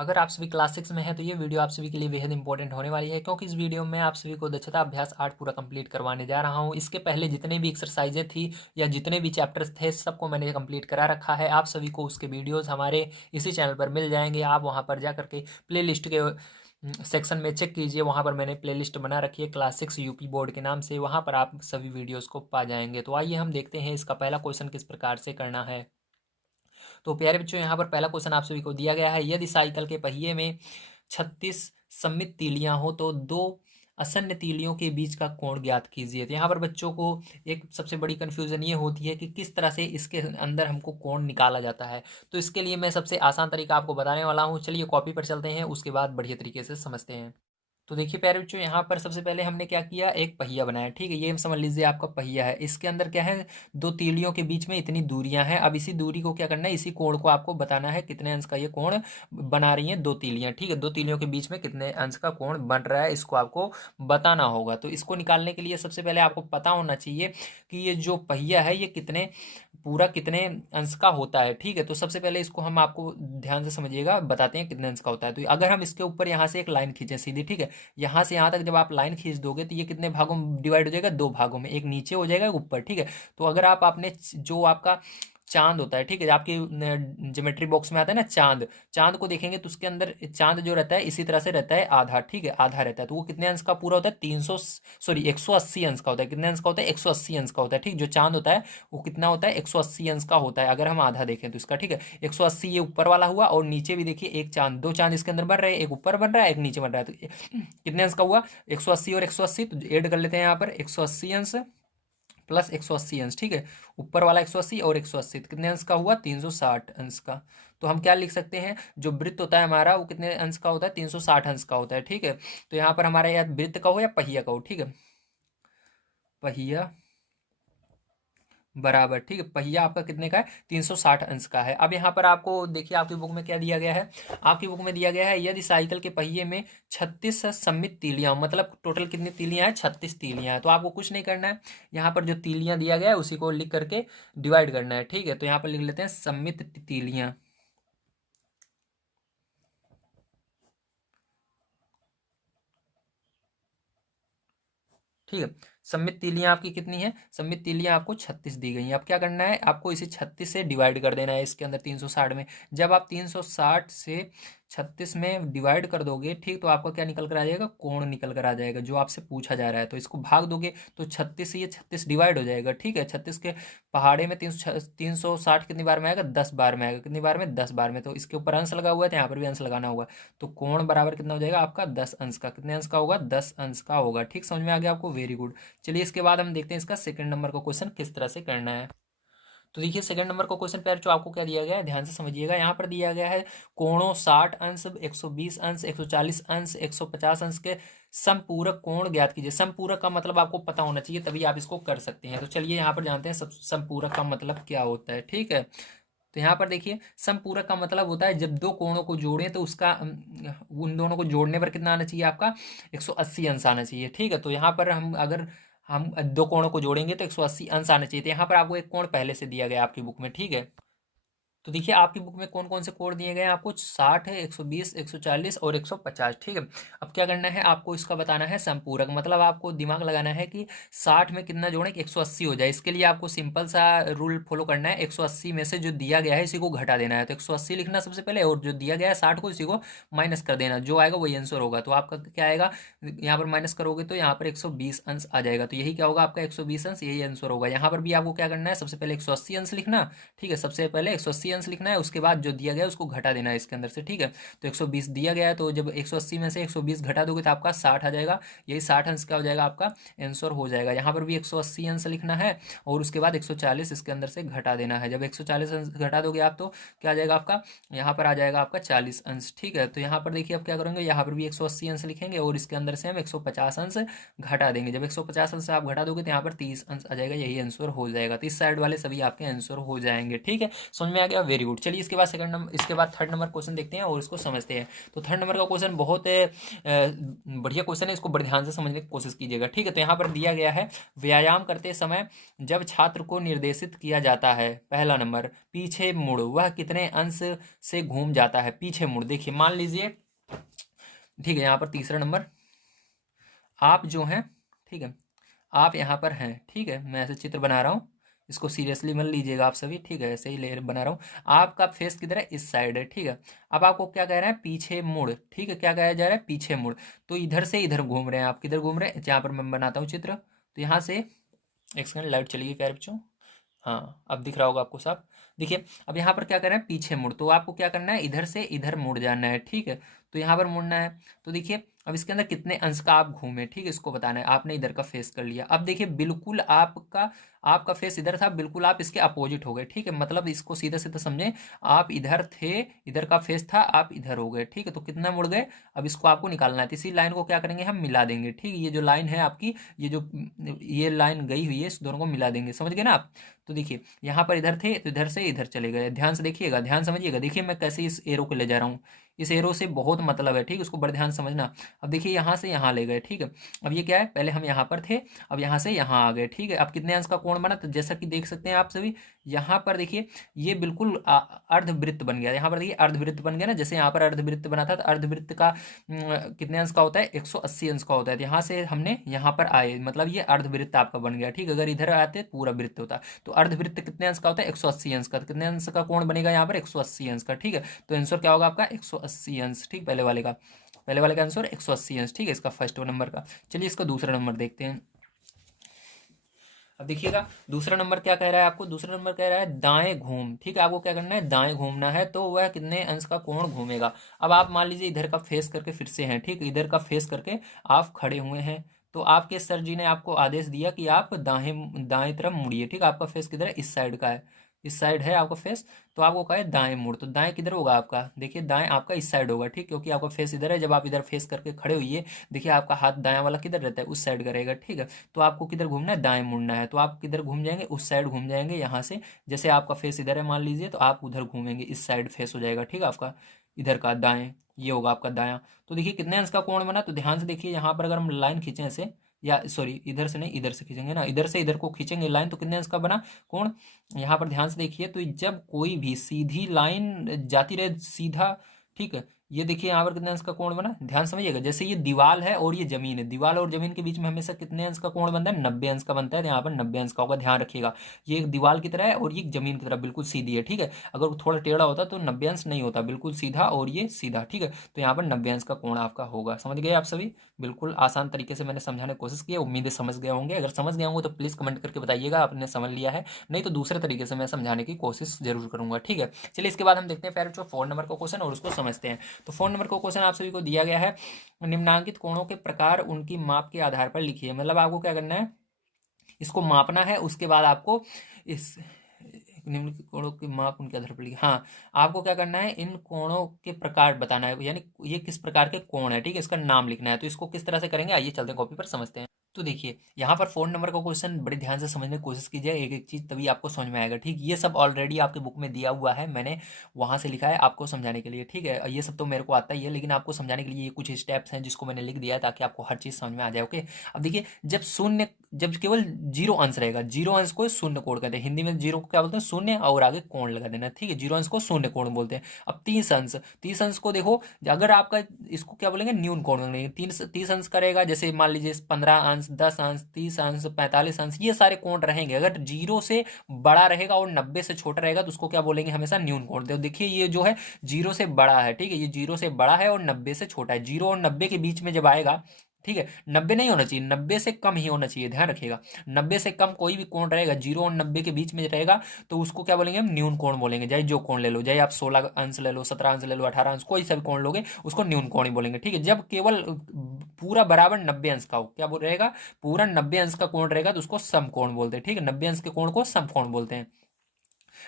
अगर आप सभी क्लास 6 में हैं तो ये वीडियो आप सभी के लिए बेहद इंपॉर्टेंट होने वाली है, क्योंकि इस वीडियो में आप सभी को दक्षता अभ्यास 8 पूरा कंप्लीट करवाने जा रहा हूँ। इसके पहले जितने भी एक्सरसाइजें थी या जितने भी चैप्टर्स थे सबको मैंने कंप्लीट करा रखा है। आप सभी को उसके वीडियोस हमारे इसी चैनल पर मिल जाएंगे। आप वहाँ पर जा करके प्ले लिस्ट के सेक्शन में चेक कीजिए, वहाँ पर मैंने प्ले लिस्ट बना रखी है क्लास 6 यूपी बोर्ड के नाम से। वहाँ पर आप सभी वीडियोज़ को पा जाएंगे। तो आइए हम देखते हैं इसका पहला क्वेश्चन किस प्रकार से करना है। तो प्यारे बच्चों, यहाँ पर पहला क्वेश्चन आप सभी को दिया गया है, यदि साइकिल के पहिए में 36 सममित तीलियां हो तो दो असन्न तीलियों के बीच का कोण ज्ञात कीजिए। तो यहाँ पर बच्चों को एक सबसे बड़ी कन्फ्यूजन ये होती है कि किस तरह से इसके अंदर हमको कोण निकाला जाता है। तो इसके लिए मैं सबसे आसान तरीका आपको बताने वाला हूँ। चलिए कॉपी पर चलते हैं, उसके बाद बढ़िया तरीके से समझते हैं। तो देखिए प्यारे बच्चों, यहाँ पर सबसे पहले हमने क्या किया, एक पहिया बनाया। ठीक है, ये समझ लीजिए आपका पहिया है। इसके अंदर क्या है, दो तीलियों के बीच में इतनी दूरियां हैं। अब इसी दूरी को क्या करना है, इसी कोण को आपको बताना है कितने अंश का ये कोण बना रही हैं दो तीलियां। ठीक है, दो तीलियों के बीच में कितने अंश का कोण बन रहा है, इसको आपको बताना होगा। तो इसको निकालने के लिए सबसे पहले आपको पता होना चाहिए कि ये जो पहिया है ये कितने पूरा कितने अंश का होता है। ठीक है, तो सबसे पहले इसको हम आपको ध्यान से समझिएगा, बताते हैं कितने अंश का होता है। तो अगर हम इसके ऊपर यहाँ से एक लाइन खींचें सीधी, ठीक है, यहाँ से यहाँ तक जब आप लाइन खींच दोगे तो ये कितने भागों में डिवाइड हो जाएगा, दो भागों में, एक नीचे हो जाएगा एक ऊपर। ठीक है, तो अगर आप आपने जो आपका चांद होता है, ठीक है, आपकी ज्योमेट्री बॉक्स में आता है ना चांद, चांद को देखेंगे तो उसके अंदर चांद जो रहता है इसी तरह से रहता है आधा। ठीक है, आधा रहता है। तो वो कितने अंश का पूरा होता है, 180 अंश का होता है। कितने अंश का होता है, 180 अंश का होता है। ठीक, जो चांद होता है वो कितना होता है, 180 अंश का होता है अगर हम आधा देखें तो इसका। ठीक है, 180 ये ऊपर वाला हुआ, और नीचे भी देखिए एक चांद, दो चांद इसके अंदर बन रहे हैं, एक ऊपर बन रहा है एक नीचे बन रहा है। तो कितने अंश का हुआ, 180 और 180, तो ऐड कर लेते हैं यहाँ पर 180 अंश प्लस 180 अंश। ठीक है, ऊपर वाला 180 और 180 तो कितने अंश का हुआ, 360 अंश का। तो हम क्या लिख सकते हैं, जो वृत्त होता है हमारा वो कितने अंश का होता है, 360 अंश का होता है। ठीक है, तो यहाँ पर हमारा या वृत्त का हो या पहिया का हो। ठीक है, पहिया बराबर, ठीक है, पहिया आपका कितने का है, 360 अंश का है। अब यहाँ पर आपको देखिए आपकी बुक में क्या दिया गया है, आपकी बुक में दिया गया है यदि साइकिल के पहिए में 36 सममित तीलियां, मतलब टोटल कितनी तीलियां हैं, 36 तीलियां हैं। तो आपको कुछ नहीं करना है, यहाँ पर जो तीलियां दिया गया है उसी को लिख करके डिवाइड करना है। ठीक है, तो यहाँ पर लिख लेते हैं सममित तीलियां। ठीक है, सममित तीलियां आपकी कितनी है, सममित तीलियां आपको 36 दी गई हैं। अब क्या करना है, आपको इसे 36 से डिवाइड कर देना है इसके अंदर 360 में। जब आप 360 से 36 में डिवाइड कर दोगे, ठीक, तो आपका क्या निकल कर आ जाएगा, कोण निकल कर आ जाएगा जो आपसे पूछा जा रहा है। तो इसको भाग दोगे तो 36 से ये 36 डिवाइड हो जाएगा। ठीक है, 36 के पहाड़े में 360 कितनी बार में आएगा, 10 बार में आएगा। कितनी बार में, 10 बार में। तो इसके ऊपर अंश लगा हुआ है तो यहाँ पर भी अंश लगाना होगा। तो कोण बराबर कितना हो जाएगा आपका, 10 अंश का। कितने अंश का होगा, 10 अंश का होगा। ठीक, समझ में आ गया आपको, वेरी गुड। चलिए इसके बाद हम देखते हैं इसका सेकंड नंबर का क्वेश्चन किस तरह से करना है। तो देखिए सेकंड नंबर का क्वेश्चन पैर जो आपको क्या दिया गया है, ध्यान से समझिएगा। यहाँ पर दिया गया है कोणों 60 अंश, 120 अंश, 140 अंश, 150 अंश के समपूरक कोण ज्ञात कीजिए। समपूरक का मतलब आपको पता होना चाहिए, तभी आप इसको कर सकते हैं। तो चलिए यहाँ पर जानते हैं समपूरक का मतलब क्या होता है। ठीक है, तो यहाँ पर देखिए समपूरक का मतलब होता है जब दो कोणों को जोड़ें तो उसका उन दोनों को जोड़ने पर कितना आना चाहिए आपका, 180 अंश आना चाहिए। ठीक है, तो यहाँ पर हम अगर हम दो कोणों को जोड़ेंगे तो 180 अंश आना चाहिए। तो यहाँ पर आपको एक कोण पहले से दिया गया है आपकी बुक में। ठीक है, तो देखिए आपकी बुक में कौन कौन से कोड दिए गए हैं आपको, 60 है, 120, 140 और 150। ठीक है, अब क्या करना है, आपको इसका बताना है संपूरक, मतलब आपको दिमाग लगाना है कि 60 में कितना जोड़ें कि 180 हो जाए। इसके लिए आपको सिंपल सा रूल फॉलो करना है, 180 में से जो दिया गया है इसी को घटा देना है। तो 180 लिखना सबसे पहले, और जो दिया गया है 60 को इसी को माइनस कर देना, जो आएगा वही आंसर होगा। तो आपका क्या आएगा, यहाँ पर माइनस करोगे तो यहाँ पर 120 अंश आ जाएगा। तो यही क्या होगा आपका, 120 अंश, यही आंसर होगा। यहाँ पर भी आपको क्या करना है, सबसे पहले 180 अंश लिखना। ठीक है, सबसे पहले 180 अंश लिखना है, उसके बाद जो दिया गया है उसको घटा देना है इसके अंदर से। ठीक है, तो 120 दिया गया है, तो जब 180 में से 120 घटा दोगे तो आपका 60 आ जाएगा। यही 60 अंश क्या हो जाएगा, आपका आंसर हो जाएगा। यहाँ पर भी 180 अंश लिखना है, और उसके बाद 140 इसके अंदर से घटा देना है। जब 140 अंश घटा दोगे आप तो क्या आ जाएगा आपका, यहाँ पर आ जाएगा आपका 40 अंश। ठीक है, तो यहाँ पर देखिए अब क्या करेंगे, यहाँ पर भी 180 अंश लिखेंगे, और इसके अंदर से हम 150 अंश घटा देंगे। जब 150 अंश आप घटा दोगे तो यहाँ पर 30 अंश आ जाएगा, यही आंसर हो जाएगा। तो इस साइड वाले सभी आपके आंसर हो जाएंगे। ठीक है, समझ में आ गया गया, वेरी गुड। चलिए इसके बाद सेकंड नंबर, इसके बाद थर्ड नंबर क्वेश्चन देखते हैं और इसको समझते हैं। तो थर्ड नंबर का क्वेश्चन बहुत बढ़िया क्वेश्चन है, इसको बड़े ध्यान से समझने की कोशिश कीजिएगा, ठीक है। तो यहाँ पर दिया गया है, व्यायाम करते समय जब छात्र को निर्देशित किया जाता है, पहला नंबर पीछे मुड़, वह कितने अंश से घूम जाता है? पीछे मुड़, देखिए मान लीजिए, ठीक है, यहाँ पर तीसरा नंबर, आप जो हैं, ठीक है, आप यहाँ पर हैं, ठीक है, मैं ऐसे चित्र बना रहा हूँ, इसको सीरियसली मत लीजिएगा आप सभी, ठीक है, ऐसे ही ले बना रहा हूँ। आपका फेस किधर है? इस साइड है, ठीक है। अब आपको क्या कह रहा है? पीछे मुड़, ठीक है, क्या कहा जा रहा है? पीछे मुड़। तो इधर से इधर घूम रहे हैं आप, किधर घूम रहे हैं? जहाँ पर मैं बनाता हूँ चित्र, तो यहाँ से, एक सेकंड, लाइट चलिए प्यारे बच्चों, हाँ अब दिख रहा होगा आपको साफ। देखिए अब यहाँ पर क्या कर रहे हैं? पीछे मुड़, तो आपको क्या करना है? इधर से इधर मुड़ जाना है, ठीक है। तो यहाँ पर मुड़ना है। तो देखिए अब इसके अंदर कितने अंश का आप घूमे, ठीक है, इसको बताना है। आपने इधर का फेस कर लिया। अब देखिए बिल्कुल आपका आपका फेस इधर था, बिल्कुल आप इसके अपोजिट हो गए, ठीक है। मतलब इसको सीधा सीधा समझें, आप इधर थे, इधर का फेस था, आप इधर हो गए, ठीक है। तो कितना मुड़ गए? अब इसको आपको निकालना है। तो इसी लाइन को क्या करेंगे? हम मिला देंगे, ठीक है। ये जो लाइन है आपकी, ये लाइन गई हुई है, इस दोनों को मिला देंगे, समझ गए ना आप। तो देखिए यहाँ पर इधर थे, तो इधर से इधर चले गए। ध्यान से देखिएगा, ध्यान समझिएगा। देखिए मैं कैसे इस एरो को ले जा रहा हूँ, इस एरो से बहुत मतलब है, ठीक है, उसको बड़े ध्यान समझना। अब देखिए यहाँ से यहाँ ले गए, ठीक है। अब ये क्या है? पहले हम यहाँ पर थे, अब यहाँ से यहाँ आ गए, ठीक है। अब कितने अंश का कोण बना? तो जैसा कि देख सकते हैं आप सभी, यहाँ पर देखिए ये बिल्कुल अर्धवृत्त बन गया। यहाँ पर देखिए अर्धवृत्त बन गया ना, जैसे यहाँ पर अर्धवृत्त बना था। तो अर्धवृत्त का कितने अंश का होता है? 180 अंश का होता है। तो यहाँ से हमने यहाँ पर आए, मतलब ये अर्धवृत्त आपका बन गया, ठीक है। अगर इधर आते पूरा वृत्त होता। तो अर्धवृत्त कितने अंश का होता है? 180 अंश का। तो कितने अंश का कोण बनेगा यहाँ पर? 180 अंश का, ठीक है। तो आंसर क्या होगा आपका? 180 अंश, ठीक। पहले वाले का आंसर 180 अंश, ठीक है, इसका फर्स्ट नंबर का। चलिए इसका दूसरा नंबर देखते हैं। अब देखिएगा दूसरा नंबर क्या कह रहा है आपको? दूसरा नंबर कह रहा है दाएं घूम, ठीक है। आपको क्या करना है? दाएं घूमना है। तो वह कितने अंश का कोण घूमेगा? अब आप मान लीजिए इधर का फेस करके फिर से हैं, ठीक है, इधर का फेस करके आप खड़े हुए हैं। तो आपके सर जी ने आपको आदेश दिया कि आप दाएं तरफ मुड़िए, ठीक है। आपका फेस किधर है? इस साइड का है, इस साइड है आपका फेस। तो आपको कहा है दाएं मुड़, तो दाएं किधर होगा आपका? देखिए दाएं आपका इस साइड होगा, ठीक, क्योंकि आपका फेस इधर है। जब आप इधर फेस करके खड़े हुई, देखिए आपका हाथ दायां वाला किधर रहता है? उस साइड का रहेगा, ठीक है। तो आपको किधर घूमना है? दाएं मुड़ना है। तो आप किधर घूम जाएंगे? उस साइड घूम जाएंगे यहाँ से। जैसे आपका फेस इधर है मान लीजिए, तो आप उधर घूमेंगे, इस साइड फेस हो जाएगा, ठीक है, आपका इधर का दाएं, ये होगा आपका दायां। तो देखिए कितने अंश का कोण बना? तो ध्यान से देखिए, यहाँ पर अगर हम लाइन खींचें ऐसे, या सॉरी इधर से नहीं, इधर से खींचेंगे ना, इधर से इधर को खींचेंगे लाइन, तो कितने अंश का बना कोण? यहाँ पर ध्यान से देखिए, तो जब कोई भी सीधी लाइन जाती रहे सीधा, ठीक है, ये देखिए यहाँ पर कितने अंश का कोण बना? ध्यान समझिएगा। जैसे ये दीवार है और ये जमीन है, दीवार और जमीन के बीच में हमेशा कितने अंश का कोण बनता है? 90 अंश का बनता है। तो यहाँ पर 90 अंश का होगा, ध्यान रखिएगा। ये एक दीवार की तरह है और ये एक जमीन की तरह बिल्कुल सीधी है, ठीक है। अगर थोड़ा टेढ़ा होता तो 90 अंश नहीं होता, बिल्कुल सीधा, और ये सीधा, ठीक है। तो यहाँ पर 90 अंश का कोण आपका होगा। समझ गए आप सभी? बिल्कुल आसान तरीके से मैंने समझाने की कोशिश की है, उम्मीद है समझ गए होंगे। अगर समझ गए होंगे तो प्लीज़ कमेंट करके बताइएगा आपने समझ लिया है, नहीं तो दूसरे तरीके से मैं समझाने की कोशिश जरूर करूंगा, ठीक है। चलिए इसके बाद हम देखते हैं फिर जो 4 नंबर का क्वेश्चन और उसको समझते हैं। तो 4 नंबर का क्वेश्चन आप सभी को दिया गया है, निम्नांकित कोणों के प्रकार उनकी माप के आधार पर लिखिए। मतलब आपको क्या करना है? इसको मापना है, उसके बाद आपको इस निम्नलिखित कोणों की माप उनके आधार पर लिखिए। हाँ, आपको क्या करना है? इन कोणों के प्रकार बताना है, यानी ये किस प्रकार के कोण है, ठीक है, इसका नाम लिखना है। तो इसको किस तरह से करेंगे, आइए चलते हैं कॉपी पर समझते हैं। तो देखिए यहाँ पर 4 नंबर का क्वेश्चन बड़े ध्यान से समझने की कोशिश कीजिए, एक एक चीज तभी आपको समझ में आएगा, ठीक। ये सब ऑलरेडी आपके बुक में दिया हुआ है, मैंने वहां से लिखा है आपको समझाने के लिए, ठीक है। ये सब तो मेरे को आता ही है, लेकिन आपको समझाने के लिए ये कुछ स्टेप्स हैं जिसको मैंने लिख दिया है, ताकि आपको हर चीज समझ में आ जाए, ओके। अब देखिए जब केवल 0 अंश रहेगा, 0 अंश को शून्य कोण कहते हैं। हिंदी में 0 को क्या बोलते हैं? शून्य, और आगे कोण लगा देना, ठीक है। 0 अंश को शून्य कोण बोलते हैं। अब 30 अंश को देखो, अगर आपका इसको क्या बोलेंगे? न्यून कोण बोलेंगे। 30 अंश करेगा, जैसे मान लीजिए 15 अंश, 10 अंश, 30 अंश, 45 अंश, ये सारे कोण रहेंगे। अगर 0 से बड़ा रहेगा और 90 से छोटा रहेगा तो उसको क्या बोलेंगे? हमेशा न्यून कोण। देखिए ये जो है 0 से बड़ा है, ठीक है, ये 0 से बड़ा है और 90 से छोटा है। 0 और 90 के बीच में जब आएगा, ठीक है, 90 नहीं होना चाहिए, 90 से कम ही होना चाहिए, ध्यान रखिएगा। 90 से कम कोई भी कोण रहेगा, 0 और 90 के बीच में रहेगा, तो उसको क्या बोलेंगे? हम न्यून कोण बोलेंगे। चाहे जो कोण ले लो, चाहे आप 16 अंश ले लो, 17 अंश ले लो, 18 अंश, कोई सा भी कोण लोगे उसको न्यून कोण ही बोलेंगे, ठीक है। जब केवल पूरा बराबर 90 अंश का हो, क्या बोल रहेगा? पूरा 90 अंश का कोण रहेगा तो उसको समकोण बोलते हैं, ठीक है। 90 अंश के कोण को समकोण बोलते हैं।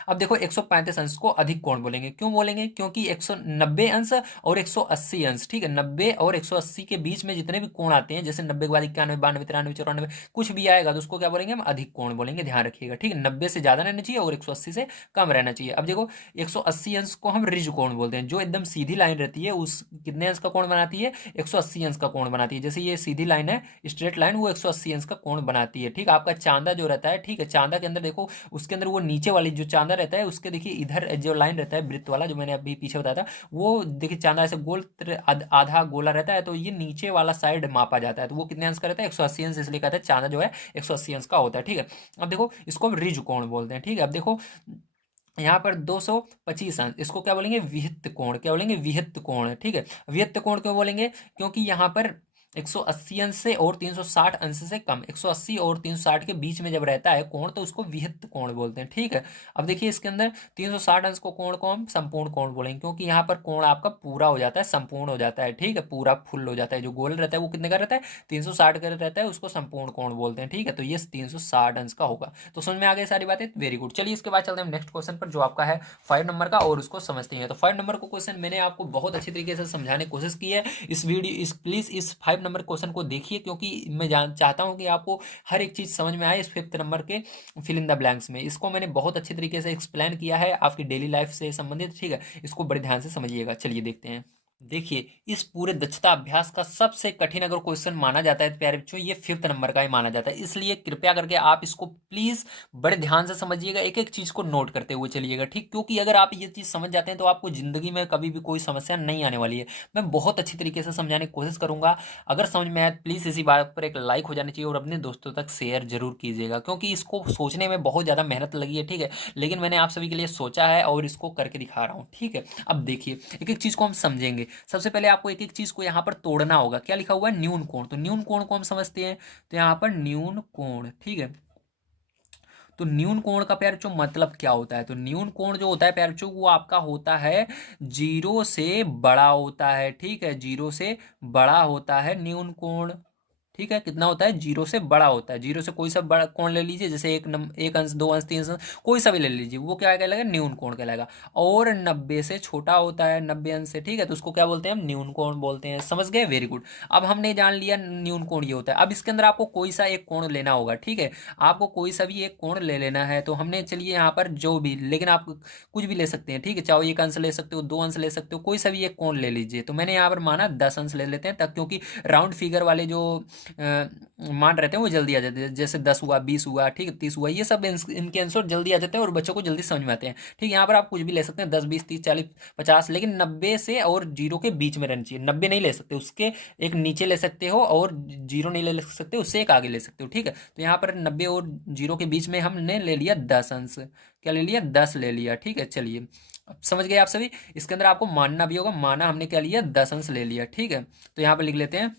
अब देखो 135 अंश को अधिक कोण बोलेंगे, क्यों बोलेंगे? क्योंकि 190 अंश और 180 अंश, ठीक है, 90 और 180 के बीच में जितने भी कोण आते हैं, जैसे 90 के बाद 91, 92, 93, 94 कुछ भी आएगा तो उसको क्या बोलेंगे हम? अधिक कोण बोलेंगे, ध्यान रखिएगा, ठीक है। 90 से ज्यादा रहना चाहिए और 180 से कम रहना चाहिए। अब देखो 180 अंश को हम ऋज कोण बोलते हैं, जो एकदम सीधी लाइन रहती है उस कितने अंश का कोण बनाती है? 180 अंश का कोण बनाती है। जैसे ये सीधी लाइन है, स्ट्रेट लाइन, वो 180 अंश का कोण बनाती है, ठीक है। आपका चांदा जो रहता है, ठीक है, चांदा के अंदर देखो उसके अंदर वो नीचे वाली जो चांदा रहता है उसके देखिए इधर जो लाइन रहता है वृत्त वाला, जो मैंने अभी पीछे बताया था, वो देखिए चांदा ऐसे गोल आधा गोला रहता है, तो ये नीचे वाला साइड मापा जाता है, तो वो कितने अंश का रहता है? 180 अंश, इसलिए कहते हैं चांदा जो है 180 अंश का होता है, ठीक है। अब देखो इसको हम ऋज कोण बोलते हैं, ठीक है। अब देखो यहाँ पर 225 अंश, इसको क्या बोलेंगे? विहित कोण, क्या बोलेंगे? विहित कोण, ठीक है। विहित कोण क्यों बोलेंगे? क्योंकि यहाँ पर 180 अंश से और 360 अंश से कम, 180 और 360 के बीच में जब रहता है कोण तो उसको विहित कोण बोलते हैं, ठीक है। अब देखिए इसके अंदर 360 अंश को कोण को हम संपूर्ण कोण बोलेंगे, क्योंकि यहाँ पर कोण आपका पूरा हो जाता है, संपूर्ण हो जाता है, ठीक है, पूरा फुल हो जाता है। जो गोल रहता है वो कितने का रहता है? 360 का रहता है, उसको संपूर्ण कोण बोलते हैं, ठीक है। तो ये 360 अंश का होगा। तो समझ में आ गई सारी बातें? Very good. चलिए इसके बाद चलते हैं नेक्स्ट क्वेश्चन पर, जो आपका है 5 नंबर का, और उसको समझते हैं। तो 5 नंबर को क्वेश्चन मैंने आपको बहुत अच्छी तरीके से समझाने की कोशिश की है। इस वीडियो प्लीज इस 5 नंबर क्वेश्चन को देखिए, क्योंकि मैं चाहता हूं कि आपको हर एक चीज समझ में आए इस 5th नंबर के फिल इन द ब्लैंक्स में। इसको मैंने बहुत अच्छे तरीके से एक्सप्लेन किया है आपकी डेली लाइफ से संबंधित, ठीक है। इसको बड़े ध्यान से समझिएगा। चलिए देखते हैं। देखिए इस पूरे दक्षता अभ्यास का सबसे कठिन अगर क्वेश्चन माना जाता है प्यारे बच्चों, ये 5th नंबर का ही माना जाता है, इसलिए कृपया करके आप इसको प्लीज बड़े ध्यान से समझिएगा, एक एक चीज को नोट करते हुए चलिएगा, ठीक। क्योंकि अगर आप ये चीज समझ जाते हैं तो आपको जिंदगी में कभी भी कोई समस्या नहीं आने वाली है। मैं बहुत अच्छी तरीके से समझाने की कोशिश करूंगा। अगर समझ में आए प्लीज इसी बात पर एक लाइक हो जानी चाहिए और अपने दोस्तों तक शेयर जरूर कीजिएगा, क्योंकि इसको सोचने में बहुत ज्यादा मेहनत लगी है, ठीक है, लेकिन मैंने आप सभी के लिए सोचा है और इसको करके दिखा रहा हूँ, ठीक है। अब देखिए एक एक चीज को हम समझेंगे। सबसे पहले आपको एक एक चीज को यहाँ पर तोड़ना होगा। क्या लिखा हुआ है? न्यून कोण। तो न्यून कोण को हम समझते हैं, तो यहाँ पर न्यून कोण, ठीक है। तो न्यून कोण का प्यार बच्चों मतलब क्या होता है? तो न्यून कोण जो होता है प्यार बच्चों वो आपका होता है जीरो से बड़ा होता है, ठीक है, जीरो से बड़ा होता है न्यून कोण, ठीक है। कितना होता है? जीरो से बड़ा होता है। जीरो से कोई सा बड़ा कोण ले लीजिए, जैसे एक अंश, दो अंश, तीन अंश, कोई सा भी ले लीजिए, वो क्या कहलाएगा? न्यून कोण कहलाएगा। और 90 से छोटा होता है, 90 अंश से, ठीक है, तो उसको क्या बोलते हैं? हम न्यून कोण बोलते हैं। समझ गए? Very good. अब हमने जान लिया न्यून कोण ये होता है। अब इसके अंदर आपको कोई सा एक कोण लेना होगा, ठीक है, आपको कोई सा भी एक कोण ले लेना है। तो हमने चलिए यहाँ पर जो भी, लेकिन आप कुछ भी ले सकते हैं, ठीक है, चाहे एक अंश ले सकते हो, दो अंश ले सकते हो, कोई सा भी एक कोण ले लीजिए। तो मैंने यहाँ पर माना 10 अंश ले लेते हैं, तब क्योंकि राउंड फिगर वाले जो मान रहते हैं वो जल्दी आ जाते हैं, जैसे 10 हुआ, 20 हुआ, ठीक है, 30 हुआ, ये सब इनके आंसर जल्दी आ जाते हैं और बच्चों को जल्दी समझ में आते हैं, ठीक है। यहाँ पर आप कुछ भी ले सकते हैं, 10, 20, 30, 40, 50, लेकिन 90 से और जीरो के बीच में रहना चाहिए। 90 नहीं ले सकते, उसके एक नीचे ले सकते हो, और जीरो नहीं ले सकते, उससे एक आगे ले सकते हो, ठीक है। तो यहाँ पर 90 और जीरो के बीच में हमने ले लिया 10 अंश। क्या ले लिया? 10 ले लिया, ठीक है। चलिए समझ गए आप सभी। इसके अंदर आपको मानना भी होगा, माना हमने क्या लिया? 10 अंश ले लिया, ठीक है। तो यहाँ पर लिख लेते हैं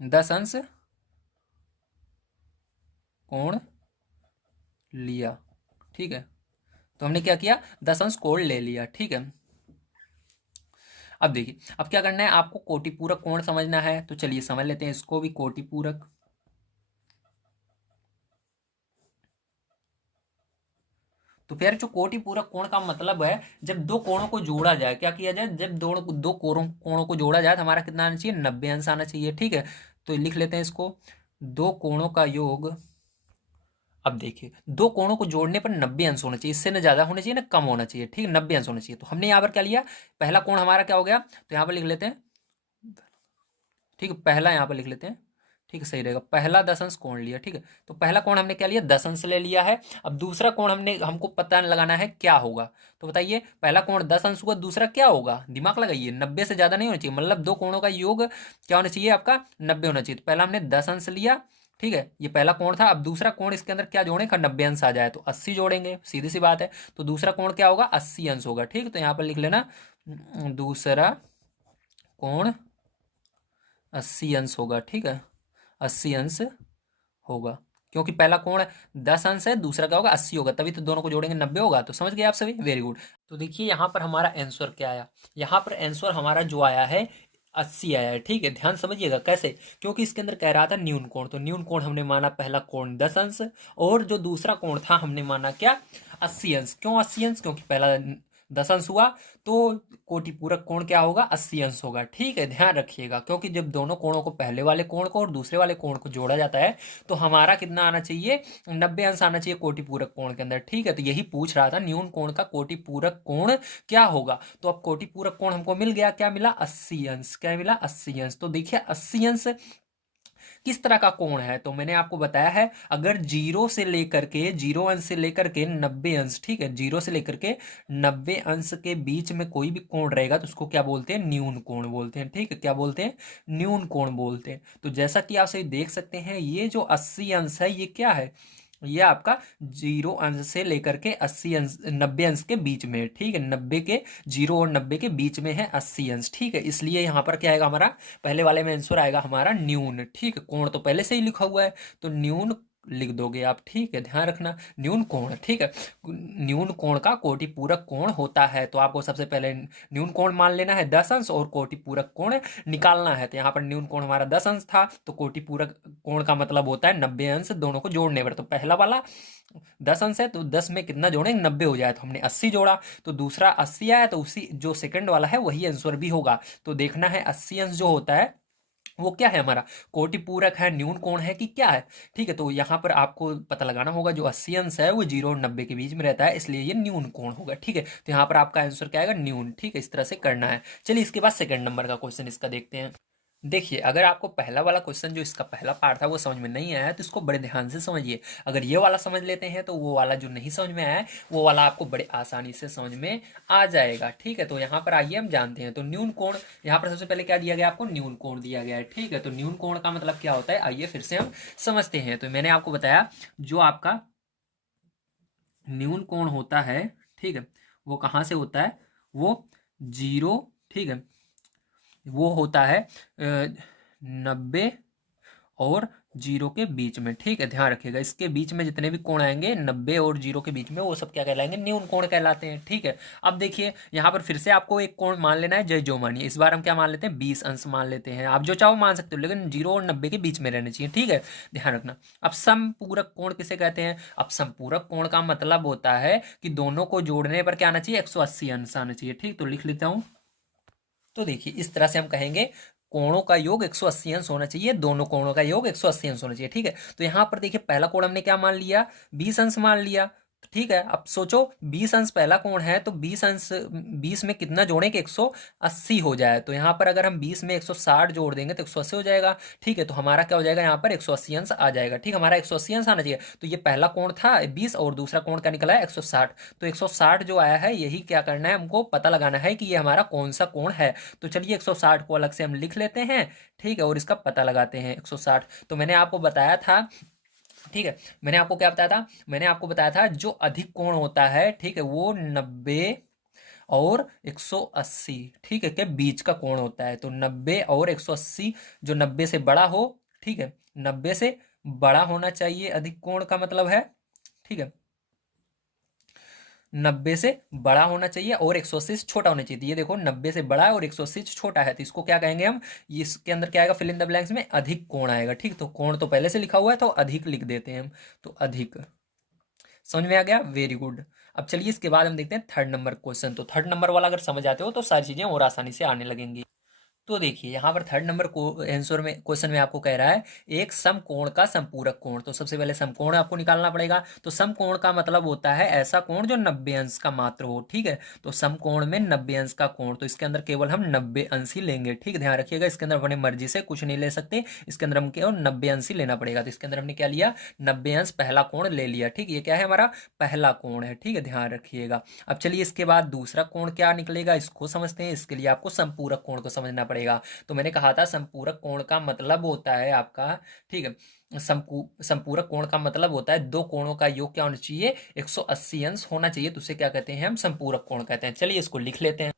10 अंश कोण लिया, ठीक है। तो हमने क्या किया? 10 अंश कोण ले लिया, ठीक है। अब देखिए अब क्या करना है आपको? कोटिपूरक कोण समझना है, तो चलिए समझ लेते हैं इसको भी। कोटिपूरक, तो फिर जो कोटिपूरक कोण का मतलब है जब दो कोणों को जोड़ा जाए, क्या किया जाए? जब दो कोणों को जोड़ा जाए तो हमारा कितना आना चाहिए? 90 अंश आना चाहिए, ठीक है। तो लिख लेते हैं इसको, दो कोणों का योग। अब देखिए दो कोणों को जोड़ने पर 90 अंश होना चाहिए, इससे ना ज्यादा होना चाहिए ना कम होना चाहिए, ठीक है, 90 अंश होना चाहिए। तो हमने यहाँ पर क्या लिया? पहला कोण हमारा क्या हो गया? तो यहाँ पर लिख लेते हैं, ठीक है, पहला यहाँ पर लिख लेते हैं, ठीक है, सही रहेगा। पहला 10 अंश कोण लिया, ठीक है। तो पहला कोण हमने क्या लिया? 10 अंश ले लिया है। अब दूसरा कोण हमको पता लगाना है क्या होगा। तो बताइए, पहला कोण 10 अंश हुआ, दूसरा क्या होगा? दिमाग लगाइए, 90 से ज्यादा नहीं होना चाहिए, मतलब दो कोणों का योग क्या होना चाहिए आपका? 90 होना चाहिए। तो पहला हमने 10 अंश लिया, ठीक है, ये पहला कोण था। अब दूसरा कोण इसके अंदर क्या जोड़े? 90 अंश आ जाए तो 80 जोड़ेंगे, सीधी सी बात है। तो दूसरा कोण क्या होगा? 80 अंश होगा, ठीक। तो यहाँ पर लिख लेना दूसरा कोण 80 अंश होगा, ठीक है, 80 अंश होगा, क्योंकि पहला कोण 10 अंश है, दूसरा क्या होगा? 80 होगा, तभी तो दोनों को जोड़ेंगे 90 होगा। तो समझ गए आप सभी? Very good. तो देखिए यहाँ पर हमारा आंसर क्या आया। यहाँ पर आंसर हमारा जो आया है 80 आया है। ठीक है, ध्यान समझिएगा कैसे, क्योंकि इसके अंदर कह रहा था न्यून कोण, तो न्यून कोण हमने माना पहला कोण 10 अंश, और जो दूसरा कोण था हमने माना क्या, 80 अंश। क्यों 80 अंश, क्योंकि पहला 10 अंश हुआ, तो कोटि पूरक कोण क्या होगा, 80 अंश होगा। ठीक है, ध्यान रखिएगा, क्योंकि जब दोनों कोणों को, पहले वाले कोण को और दूसरे वाले कोण को जोड़ा जाता है, तो हमारा कितना आना चाहिए, 90 अंश आना चाहिए कोटि पूरक कोण के अंदर। ठीक है, तो यही पूछ रहा था, न्यून कोण का कोटि पूरक कोण क्या होगा। तो अब कोटि पूरक कोण हमको मिल गया, क्या मिला, 80 अंश। क्या मिला, 80 अंश। तो देखिए 80 अंश किस तरह का कोण है, तो मैंने आपको बताया है, अगर जीरो से लेकर के, जीरो अंश से लेकर के 90 अंश, ठीक है, जीरो से लेकर के 90 अंश के बीच में कोई भी कोण रहेगा तो उसको क्या बोलते हैं, न्यून कोण बोलते हैं। ठीक है, क्या बोलते हैं, न्यून कोण बोलते हैं। तो जैसा कि आप सही देख सकते हैं, ये जो 80 अंश है ये क्या है, ये आपका जीरो अंश से लेकर के 80 अंश, 90 अंश के बीच में है। ठीक है, 90 के, जीरो और 90 के बीच में है 80 अंश। ठीक है, इसलिए यहां पर क्या आएगा हमारा, पहले वाले में आंसर आएगा हमारा न्यून। ठीक है, कोण तो पहले से ही लिखा हुआ है, तो न्यून लिख दोगे आप। ठीक है, ध्यान रखना, न्यून कोण। ठीक है, न्यून कोण का कोटि पूरक कोण होता है, तो आपको सबसे पहले न्यून कोण मान लेना है 10 अंश, और कोटि पूरक कोण निकालना है। तो यहाँ पर न्यून कोण हमारा 10 अंश था, तो कोटि पूरक कोण का मतलब होता है 90 अंश दोनों को जोड़ने पर। तो पहला वाला 10 अंश है, तो 10 में कितना जोड़ेंगे, 90 हो जाए, तो हमने 80 जोड़ा, तो दूसरा 80 आया, तो उसी जो सेकंड वाला है वही आंसर भी होगा। तो देखना है 80 अंश जो होता है वो क्या है, हमारा कोटि पूरक है, न्यून कोण है कि क्या है। ठीक है, तो यहां पर आपको पता लगाना होगा, जो 80 अंश है वो 0 और 90 के बीच में रहता है, इसलिए ये न्यून कोण होगा। ठीक है, तो यहां पर आपका आंसर क्या आएगा, न्यून। ठीक है, इस तरह से करना है। चलिए इसके बाद सेकंड नंबर का क्वेश्चन इसका देखते हैं। देखिए, अगर आपको पहला वाला क्वेश्चन जो इसका पहला पार्ट था वो समझ में नहीं आया, तो इसको बड़े ध्यान से समझिए। अगर ये वाला समझ लेते हैं तो वो वाला जो नहीं समझ में आया है, वो वाला आपको बड़े आसानी से समझ में आ जाएगा। ठीक है, तो यहाँ पर आइए हम जानते हैं। तो न्यून कोण, यहाँ पर सबसे पहले क्या दिया गया, आपको न्यून कोण दिया गया है। ठीक है, तो न्यून कोण का मतलब क्या होता है, आइए फिर से हम समझते हैं। तो मैंने आपको बताया, जो आपका न्यून कोण होता है, ठीक है, वो कहाँ से होता है, वो जीरो, ठीक है, वो होता है 90 और जीरो के बीच में। ठीक है, ध्यान रखिएगा, इसके बीच में जितने भी कोण आएंगे 90 और जीरो के बीच में, वो सब क्या कहलाएंगे, न्यून कोण कहलाते हैं। ठीक है, अब देखिए यहाँ पर फिर से आपको एक कोण मान लेना है, जय जो मानिए। इस बार हम क्या मान लेते हैं, 20 अंश मान लेते हैं। आप जो चाहो मान सकते हो, लेकिन जीरो और 90 के बीच में रहने चाहिए। ठीक है, ध्यान रखना। अब समपूरक कोण किसे कहते हैं, अब समपूरक कोण का मतलब होता है कि दोनों को जोड़ने पर क्या आना चाहिए, 180 अंश आना चाहिए। ठीक, तो लिख लेता हूं। तो देखिए इस तरह से हम कहेंगे, कोणों का योग 180 अंश होना चाहिए, दोनों कोणों का योग 180 अंश होना चाहिए। ठीक है, तो यहां पर देखिए पहला कोण हमने क्या मान लिया, 20 अंश मान लिया। ठीक है, अब सोचो 20 अंश पहला कोण है, तो 20 अंश, 20 में कितना जोड़े कि 180 हो जाए। तो यहाँ पर अगर हम 20 में 160 जोड़ देंगे तो 180 हो जाएगा। ठीक है, तो हमारा क्या हो जाएगा, यहाँ पर 180 अंश आ जाएगा। ठीक, हमारा 180 अंश आना चाहिए। तो ये पहला कोण था 20, और दूसरा कोण क्या निकला है, 160। तो 160 जो आया है, यही क्या करना है, हमको पता लगाना है कि ये हमारा कौन सा कोण है। तो चलिए 160 को अलग से हम लिख लेते हैं। ठीक है, और इसका पता लगाते हैं 160। तो मैंने आपको बताया था, ठीक है, मैंने आपको क्या बताया था, मैंने आपको बताया था जो अधिक कोण होता है, ठीक है, वो 90 और 180, ठीक है, के बीच का कोण होता है। तो 90 और 180, जो 90 से बड़ा हो, ठीक है, 90 से बड़ा होना चाहिए अधिक कोण का मतलब है। ठीक है, 90 से बड़ा होना चाहिए और 180 से छोटा होना चाहिए। तो ये देखो 90 से बड़ा है और 180 से छोटा है, तो इसको क्या कहेंगे हम, इसके अंदर क्या आएगा, फिल इन द ब्लैंक्स में अधिक कोण आएगा। ठीक, तो कोण तो पहले से लिखा हुआ है, तो अधिक लिख देते हैं हम। तो अधिक, समझ में आ गया, वेरी गुड। अब चलिए इसके बाद हम देखते हैं थर्ड नंबर क्वेश्चन। तो थर्ड नंबर वाला अगर समझ आते हो तो सारी चीजें और आसानी से आने लगेंगी। तो देखिए यहाँ पर थर्ड नंबर को आंसर में, क्वेश्चन में आपको कह रहा है एक समकोण का संपूरक कोण। तो सबसे पहले समकोण आपको निकालना पड़ेगा। तो समकोण का मतलब होता है ऐसा कोण जो 90 अंश का मात्र हो। ठीक है, तो समकोण में 90 अंश का कोण, तो इसके अंदर केवल हम 90 अंश ही लेंगे। ठीक, ध्यान रखिएगा, इसके अंदर अपनी मर्जी से कुछ नहीं ले सकते, इसके अंदर हम केवल 90 अंश ही लेना पड़ेगा। तो इसके अंदर हमने क्या लिया, 90 अंश पहला कोण ले लिया। ठीक, ये क्या है, हमारा पहला कोण है। ठीक है, ध्यान रखिएगा। अब चलिए इसके बाद दूसरा कोण क्या निकलेगा, इसको समझते हैं। इसके लिए आपको संपूरक कोण को समझना पड़ेगा। तो मैंने कहा था संपूरक कोण का मतलब होता है आपका, ठीक है, संपूरक कोण का मतलब होता है दो कोणों का योग क्या होना चाहिए, 180 अंश होना चाहिए। तो उसे क्या कहते हैं, हम संपूरक कोण कहते हैं। चलिए इसको लिख लेते हैं।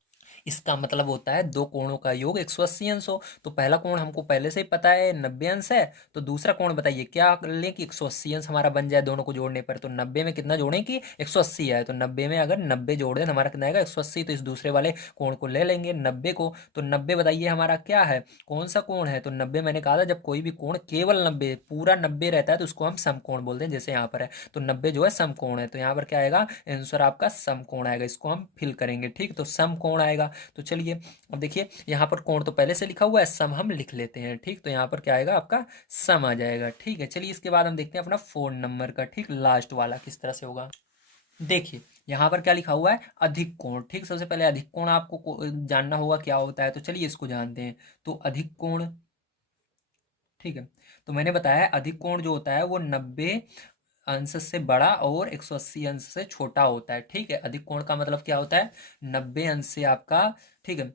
इसका मतलब होता है दो कोणों का योग 180 अंश हो। तो पहला कोण हमको पहले से ही पता है 90 अंश है, तो दूसरा कोण बताइए क्या लें कि 180 अंश हमारा बन जाए दोनों को जोड़ने पर। तो 90 में कितना जोड़ें कि 180 है, तो 90 में अगर 90 जोड़ दें तो हमारा कितना आएगा 180। तो इस दूसरे वाले कोण को ले लेंगे 90 को। तो 90 बताइए हमारा क्या है, कौन सा कोण है। तो 90 मैंने कहा था जब कोई भी कोण केवल 90 पूरा 90 रहता है तो उसको हम समकोण बोलते हैं, जैसे यहाँ पर है। तो 90 जो है समकोण है, तो यहाँ पर क्या आएगा आंसर आपका समकोण आएगा। इसको हम फिल करेंगे, ठीक, तो समकोण आएगा। तो चलिए अब देखिए यहाँ पर कोण तो पहले से लिखा हुआ है, सम हम लिख लेते हैं, ठीक। तो यहाँ पर क्या आएगा आपका सम आ जाएगा, ठीक है। चलिए इसके बाद हम देखते हैं अपना 4 नंबर का, ठीक, लास्ट वाला किस तरह से होगा। देखिए यहाँ पर क्या लिखा हुआ है, अधिक कोण, ठीक। सबसे पहले अधिक कोण आपको जानना होगा क्या होता है, तो चलिए इसको जानते हैं। तो अधिक कोण, ठीक है, तो मैंने बताया है अधिक कोण जो होता है वो 90 अंश से बड़ा और 180 अंश से छोटा होता है, ठीक है। अधिक कोण का मतलब क्या होता है, 90 अंश से आपका, ठीक है,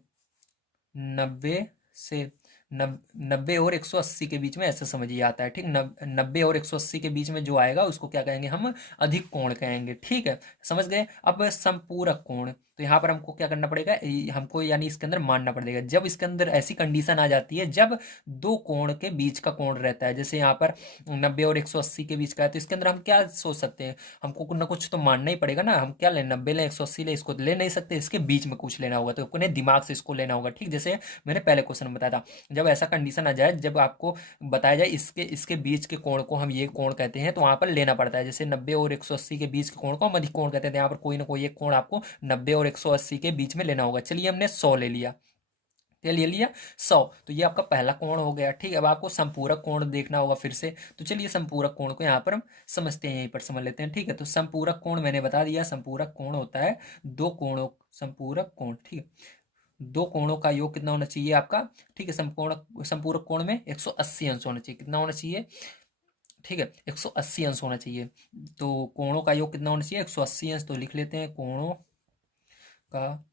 90 से 90 और 180 के बीच में, ऐसे समझिए आता है, ठीक। 90 और 180 के बीच में जो आएगा उसको क्या कहेंगे हम, अधिक कोण कहेंगे, ठीक है, समझ गए। अब संपूरक कोण, तो यहाँ पर हमको क्या करना पड़ेगा, हमको यानी इसके अंदर मानना पड़ेगा जब इसके अंदर ऐसी कंडीशन आ जाती है जब दो कोण के बीच का कोण रहता है, जैसे यहाँ पर 90 और 180 के बीच का है, तो इसके अंदर हम क्या सोच सकते हैं, हमको कुछ ना कुछ तो मानना ही पड़ेगा ना। हम क्या लें, 90 लें 180 लें, इसको ले नहीं सकते, इसके बीच में कुछ लेना होगा, तो अपने दिमाग से इसको लेना होगा, ठीक। जैसे मैंने पहले क्वेश्चन में बताया था, जब ऐसा कंडीशन आ जाए जब आपको बताया जाए इसके इसके बीच के कोण को हम ये कोण कहते हैं, तो वहां पर लेना पड़ता है। जैसे 90 और 180 के बीच के कोण को हम अधिक कोण कहते हैं, यहाँ पर कोई ना कोई एक कोण आपको 90 और 180 के बीच में लेना होगा। चलिए हमने 100 ले लिया, क्या ले लिया 100, तो ये आपका पहला कोण हो गया, ठीक है। अब आपको संपूरक कोण देखना होगा फिर से, तो चलिए संपूरक कोण को यहाँ पर हम समझते हैं, यहीं पर समझ लेते हैं, ठीक है। तो संपूरक कोण मैंने बता दिया, संपूरक कोण होता है दो कोणों, संपूरक कोण, ठीक है, दो कोणों का योग कितना होना चाहिए आपका, ठीक है। संपूरक कोण में 180 अंश होना चाहिए, कितना होना चाहिए, ठीक है, 180 अंश होना चाहिए। तो कोणों का योग कितना होना चाहिए, 180 अंश, तो लिख लेते हैं कोणों का